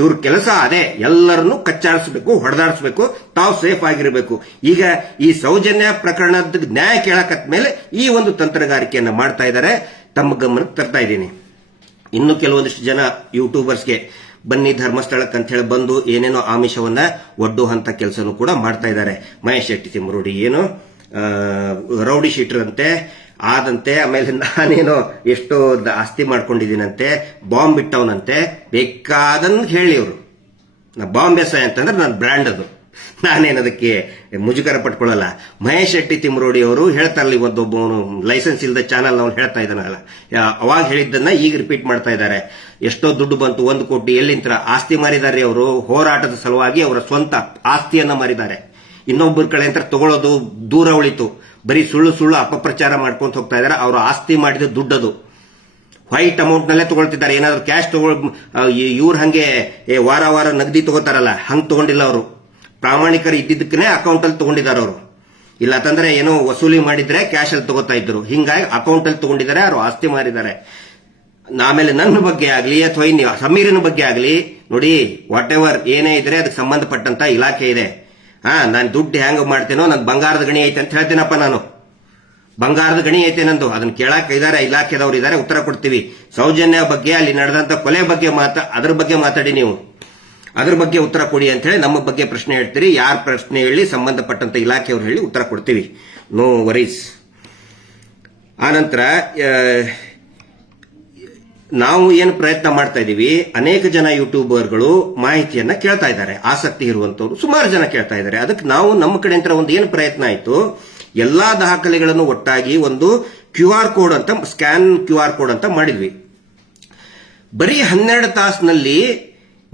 ಇವ್ರ ಕೆಲಸ ಅದೇ. ಎಲ್ಲರನ್ನು ಕಚ್ಚಾಡಿಸ್ಬೇಕು, ಹೊಡೆದಾಡಿಸ್ಬೇಕು. ತಾವು ಸೇಫ್ ಆಗಿರಬೇಕು. ಈಗ ಈ ಸೌಜನ್ಯ ಪ್ರಕರಣದ ನ್ಯಾಯ ಕೇಳಕತ್ ಮೇಲೆ ಈ ಒಂದು ತಂತ್ರಗಾರಿಕೆಯನ್ನ ಮಾಡ್ತಾ ಇದ್ದಾರೆ ತಮ್ಮ ಗಮನಕ್ಕೆ ತರ್ತಾ ಇದ್ದೀನಿ. ಇನ್ನು ಕೆಲವೊಂದಿಷ್ಟು ಜನ ಯೂಟ್ಯೂಬರ್ಸ್ಗೆ ಬನ್ನಿ ಧರ್ಮಸ್ಥಳಕ್ಕೆ ಅಂತ ಹೇಳಿ ಬಂದು ಏನೇನೋ ಆಮಿಷವನ್ನ ಒಡ್ಡುವಂತ ಕೆಲಸನೂ ಕೂಡ ಮಾಡ್ತಾ ಇದ್ದಾರೆ. ಮಹೇಶ್ ಶೆಟ್ಟಿ ತಿಮ್ಮರುಡಿ ಏನು ರೌಡಿ ಶೀಟ್ರಂತೆ, ಆದಂತೆ, ಆಮೇಲೆ ನಾನೇನೋ ಎಷ್ಟು ಆಸ್ತಿ ಮಾಡ್ಕೊಂಡಿದ್ದೀನಂತೆ, ಬಾಂಬ್ ಬಿಟ್ಟವನಂತೆ ಬೇಕಾದನ್ ಹೇಳಿ ಅವರು ಬಾಂಬೆ ಸಾಯ್ ಅಂತಂದ್ರೆ ನನ್ನ ಬ್ರ್ಯಾಂಡ್ ಅದು. ನಾನೇನು ಅದಕ್ಕೆ ಮುಜುಗರ ಪಟ್ಕೊಳ್ಳಲ್ಲ? ಮಹೇಶ್ ಶೆಟ್ಟಿ ತಿಮ್ರೋಡಿ ಅವರು ಹೇಳ್ತಾರಲ್ಲ ಇವತ್ತೊಬ್ಬವನು ಲೈಸೆನ್ಸ್ ಇಲ್ಲದ ಚಾನಲ್ ಅವ್ನು ಹೇಳ್ತಾ ಇದ್ದಾನಲ್ಲ. ಅವಾಗ ಹೇಳಿದ್ದನ್ನ ಈಗ ರಿಪೀಟ್ ಮಾಡ್ತಾ ಇದ್ದಾರೆ. ಎಷ್ಟೋ ದುಡ್ಡು ಬಂತು, ಒಂದು ಕೋಟಿ, ಎಲ್ಲಿಂತ್ರ? ಆಸ್ತಿ ಮಾರಿದ್ದಾರೆ ಅವರು. ಹೋರಾಟದ ಸಲುವಾಗಿ ಅವರ ಸ್ವಂತ ಆಸ್ತಿಯನ್ನ ಮಾರಿದ್ದಾರೆ. ಇನ್ನೊಬ್ಬರ ಕಡೆ ಅಂತ ತಗೊಳ್ಳೋದು ದೂರ ಉಳಿತು. ಬರೀ ಸುಳ್ಳು ಸುಳ್ಳು ಅಪಪ್ರಚಾರ ಮಾಡ್ಕೊಂತ ಹೋಗ್ತಾ ಇದ್ದಾರೆ. ಅವರ ಆಸ್ತಿ ಮಾಡಿದ ದುಡ್ಡದು. ವೈಟ್ ಅಮೌಂಟ್ ನಲ್ಲೇ ತಗೊಳ್ತಿದ್ದಾರೆ. ಏನಾದ್ರು ಕ್ಯಾಶ್ ತಗೊಳ್ ಇವ್ರು ಹಂಗೆ ವಾರ ವಾರ ನಗದಿ ತಗೋತಾರಲ್ಲ. ಹಂಗೆ ತಗೊಂಡಿಲ್ಲ ಅವರು. ಪ್ರಾಮಾಣಿಕರು ಇದ್ದಿದ್ದಕ್ಕೇ ಅಕೌಂಟ್ ಅಲ್ಲಿ ತಗೊಂಡಿದ್ದಾರೆ ಅವರು. ಇಲ್ಲ ಅಂತಂದ್ರೆ ಏನೋ ವಸೂಲಿ ಮಾಡಿದ್ರೆ ಕ್ಯಾಶ್ ಅಲ್ಲಿ ತಗೋತಾ ಇದ್ರು. ಹಿಂಗಾಗಿ ಅಕೌಂಟ್ ಅಲ್ಲಿ ತಗೊಂಡಿದ್ದಾರೆ, ಅವರು ಆಸ್ತಿ ಮಾರಿದ್ದಾರೆ. ಆಮೇಲೆ ನನ್ನ ಬಗ್ಗೆ ಆಗ್ಲಿ ಅಥವಾ ಇನ್ನು ಸಮೀರಿನ ಬಗ್ಗೆ ಆಗ್ಲಿ, ನೋಡಿ ವಾಟ್ ಎವರ್ ಏನೇ ಇದ್ರೆ ಅದಕ್ಕೆ ಸಂಬಂಧಪಟ್ಟಂತ ಇಲಾಖೆ ಇದೆ. ಹಾ, ನಾನು ದುಡ್ಡು ಹ್ಯಾಂಗ್ ಮಾಡ್ತೇನೋ ನನ್ ಬಂಗಾರದ ಗಣಿ ಐತೆ ಅಂತ ಹೇಳ್ತೀನಪ್ಪ ನಾನು. ಬಂಗಾರದ ಗಣಿ ಐತೆ ನಂದು. ಅದನ್ನ ಕೇಳಕ್ ಇದಾರೆ, ಇಲಾಖೆದವ್ರು ಇದಾರೆ, ಉತ್ತರ ಕೊಡ್ತೀವಿ. ಸೌಜನ್ಯ ಬಗ್ಗೆ, ಅಲ್ಲಿ ನಡೆದಂತ ಕೊಲೆ ಬಗ್ಗೆ ಮಾತಾ, ಅದ್ರ ಬಗ್ಗೆ ಮಾತಾಡಿ ನೀವು. ಅದ್ರ ಬಗ್ಗೆ ಉತ್ತರ ಕೊಡಿ ಅಂತ ಹೇಳಿ ನಮ್ಮ ಬಗ್ಗೆ ಪ್ರಶ್ನೆ ಹೇಳ್ತೀರಿ. ಯಾರ ಪ್ರಶ್ನೆ ಹೇಳಿ ಸಂಬಂಧಪಟ್ಟಂತ ಇಲಾಖೆಯವ್ರು ಹೇಳಿ ಉತ್ತರ ಕೊಡ್ತೀವಿ. ನೋ ವರೀಸ್ ಆನಂತರ ನಾವು ಏನು ಪ್ರಯತ್ನ ಮಾಡ್ತಾ ಇದ್ದೀವಿ ಅನೇಕ ಜನ ಯೂಟ್ಯೂಬರ್ಗಳು ಮಾಹಿತಿಯನ್ನ ಕೇಳ್ತಾ ಇದ್ದಾರೆ. ಆಸಕ್ತಿ ಇರುವಂತವ್ರು ಸುಮಾರು ಜನ ಕೇಳ್ತಾ ಇದ್ದಾರೆ. ಅದಕ್ಕೆ ನಾವು ನಮ್ಮ ಕಡೆಯಿಂದ ಒಂದು ಏನು ಪ್ರಯತ್ನ ಆಯಿತು? ಎಲ್ಲಾ ದಾಖಲೆಗಳನ್ನು ಒಟ್ಟಾಗಿ ಒಂದು ಕ್ಯೂ ಆರ್ ಕೋಡ್ ಅಂತ, ಸ್ಕ್ಯಾನ್ ಕ್ಯೂ ಆರ್ ಕೋಡ್ ಅಂತ ಮಾಡಿದ್ವಿ. ಬರೀ ಹನ್ನೆರಡು ತಾಸಿನಲ್ಲಿ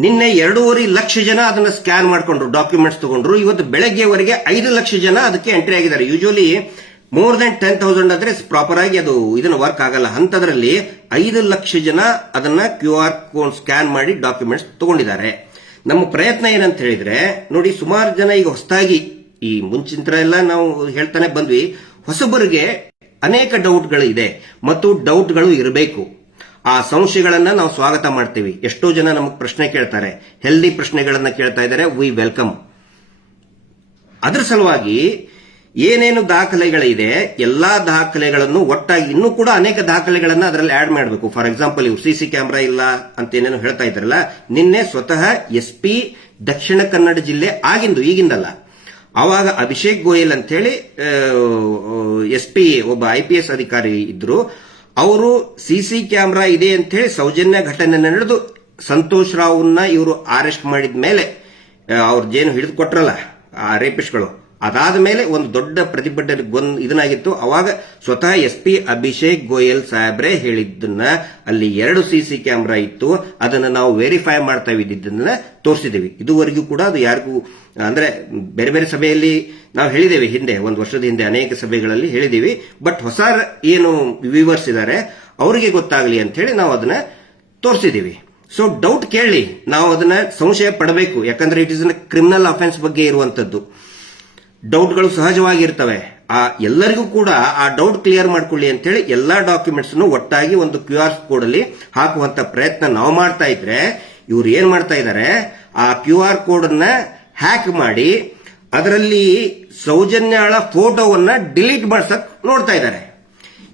ನಿನ್ನೆ ಎರಡೂವರೆ ಲಕ್ಷ ಜನ ಅದನ್ನ ಸ್ಕ್ಯಾನ್ ಮಾಡ್ಕೊಂಡ್ರು ಡಾಕ್ಯುಮೆಂಟ್ಸ್ ತಗೊಂಡ್ರು. ಇವತ್ತು ಬೆಳಗ್ಗೆವರೆಗೆ ಐದು ಲಕ್ಷ ಜನ ಅದಕ್ಕೆ ಎಂಟ್ರಿ ಆಗಿದ್ದಾರೆ. Usually more than ten thousand ಆದ್ರೆ ಪ್ರಾಪರ್ ಆಗಿ ಅದು ಇದನ್ನ ವರ್ಕ್ ಆಗಲ್ಲ. ಅಂತದ್ರಲ್ಲಿ ಐದು ಲಕ್ಷ ಜನ ಅದನ್ನ ಕ್ಯೂ ಆರ್ ಕೋಡ್ ಸ್ಕ್ಯಾನ್ ಮಾಡಿ ಡಾಕ್ಯುಮೆಂಟ್ಸ್ ತಗೊಂಡಿದ್ದಾರೆ. ನಮ್ಮ ಪ್ರಯತ್ನ ಏನಂತ ಹೇಳಿದ್ರೆ, ನೋಡಿ ಸುಮಾರು ಜನ ಈಗ ಹೊಸದಾಗಿ, ಈ ಮುಂಚಿನ ಎಲ್ಲ ನಾವು ಹೇಳ್ತಾನೆ ಬಂದ್ವಿ, ಹೊಸಬರಿಗೆ ಅನೇಕ ಡೌಟ್ಗಳು ಇದೆ ಮತ್ತು ಡೌಟ್ಗಳು ಇರಬೇಕು. ಆ ಸಂಶಯಗಳನ್ನ ನಾವು ಸ್ವಾಗತ ಮಾಡ್ತೀವಿ. ಎಷ್ಟೋ ಜನ ನಮಗೆ ಪ್ರಶ್ನೆ ಕೇಳ್ತಾರೆ. ಹೆಲ್ದಿ ಪ್ರಶ್ನೆಗಳನ್ನ ಕೇಳ್ತಾ ಇದ್ದಾರೆ. ವಿ ವೆಲ್ಕಮ್ ಅದರ ಸಲುವಾಗಿ ಏನೇನು ದಾಖಲೆಗಳಿದೆ, ಎಲ್ಲಾ ದಾಖಲೆಗಳನ್ನು ಒಟ್ಟಾಗಿ ಇನ್ನೂ ಕೂಡ ಅನೇಕ ದಾಖಲೆಗಳನ್ನ ಅದರಲ್ಲಿ ಆಡ್ ಮಾಡಬೇಕು. ಫಾರ್ ಎಕ್ಸಾಂಪಲ್ ಇವು ಸಿ ಕ್ಯಾಮೆರಾ ಇಲ್ಲ ಅಂತ ಏನೇನು ಹೇಳ್ತಾ ಇದ್ದಾರಲ್ಲ, ನಿನ್ನೆ ಸ್ವತಃ ಎಸ್ ಪಿ ದಕ್ಷಿಣ ಕನ್ನಡ ಜಿಲ್ಲೆ ಆಗಿಂದು, ಈಗಿಂದಲ್ಲ. ಆವಾಗ ಅಭಿಷೇಕ್ ಗೋಯಲ್ ಅಂತ ಹೇಳಿ ಎಸ್ ಪಿ ಒಬ್ಬ ಐ ಪಿ ಎಸ್ ಅಧಿಕಾರಿ ಇದ್ರು. ಅವರು ಸಿಸಿ ಕ್ಯಾಮ್ರಾ ಇದೆ ಅಂತ ಹೇಳಿ ಸೌಜನ್ಯ ಘಟನೆ ನಡೆದು ಸಂತೋಷ್ ರಾವ್ನ ಇವರು ಅರೆಸ್ಟ್ ಮಾಡಿದ ಮೇಲೆ ಅವ್ರ ಜೇನು ಹಿಡಿದು ಕೊಟ್ರಲ್ಲ, ಆ ರೇಪಿಸ್ಟ್ಗಳು ಅದಾದ ಮೇಲೆ ಒಂದು ದೊಡ್ಡ ಪ್ರತಿಭಟನೆ ಗೊಂದ್ ಇದನ್ನಾಗಿತ್ತು ಅವಾಗ ಸ್ವತಃ ಎಸ್ ಪಿ ಅಭಿಷೇಕ್ ಗೋಯಲ್ ಸಾಹೇಬ್ರೆ ಹೇಳಿದ್ದನ್ನ ಅಲ್ಲಿ ಎರಡು ಸಿ ಸಿ ಕ್ಯಾಮ್ರಾ ಇತ್ತು. ಅದನ್ನ ನಾವು ವೆರಿಫೈ ಮಾಡ್ತಾ ಇದ್ದಿದ್ದನ್ನ ತೋರಿಸಿದೀವಿ. ಇದುವರೆಗೂ ಕೂಡ ಅದು ಯಾರಿಗೂ, ಅಂದ್ರೆ ಬೇರೆ ಬೇರೆ ಸಭೆಯಲ್ಲಿ ನಾವು ಹೇಳಿದ್ದೇವೆ ಹಿಂದೆ, ಒಂದು ವರ್ಷದ ಹಿಂದೆ ಅನೇಕ ಸಭೆಗಳಲ್ಲಿ ಹೇಳಿದೀವಿ ಬಟ್ ಹೊಸ ಏನು ವಿವರ್ಸ್ ಇದ್ದಾರೆ ಅವರಿಗೆ ಗೊತ್ತಾಗಲಿ ಅಂತ ಹೇಳಿ ನಾವು ಅದನ್ನ ತೋರಿಸಿದೀವಿ. ಸೊ ಡೌಟ್ ಕೇಳಿ, ನಾವು ಅದನ್ನ ಸಂಶಯ ಪಡಬೇಕು. ಯಾಕಂದ್ರೆ ಇಟ್ ಇಸ್ ಕ್ರಿಮಿನಲ್ ಅಫೆನ್ಸ್ ಬಗ್ಗೆ ಇರುವಂತದ್ದು ಡೌಟ್ಗಳು ಸಹಜವಾಗಿರ್ತವೆ. ಆ, ಎಲ್ಲರಿಗೂ ಕೂಡ ಆ ಡೌಟ್ ಕ್ಲಿಯರ್ ಮಾಡ್ಕೊಳ್ಳಿ ಅಂತೇಳಿ ಎಲ್ಲಾ ಡಾಕ್ಯುಮೆಂಟ್ಸ್ ಒಟ್ಟಾಗಿ ಒಂದು ಕ್ಯೂ ಆರ್ ಕೋಡ್ ಅಲ್ಲಿ ಹಾಕುವಂತ ಪ್ರಯತ್ನ ನಾವು ಮಾಡ್ತಾ ಇದ್ರೆ, ಇವ್ರು ಏನ್ ಮಾಡ್ತಾ ಇದ್ದಾರೆ ಆ ಕ್ಯೂ ಆರ್ ಕೋಡ್ ಅನ್ನ ಹ್ಯಾಕ್ ಮಾಡಿ ಅದರಲ್ಲಿ ಸೌಜನ್ಯಾಳ ಫೋಟೋವನ್ನ ಡಿಲೀಟ್ ಮಾಡ್ಸಕ್ ನೋಡ್ತಾ ಇದ್ದಾರೆ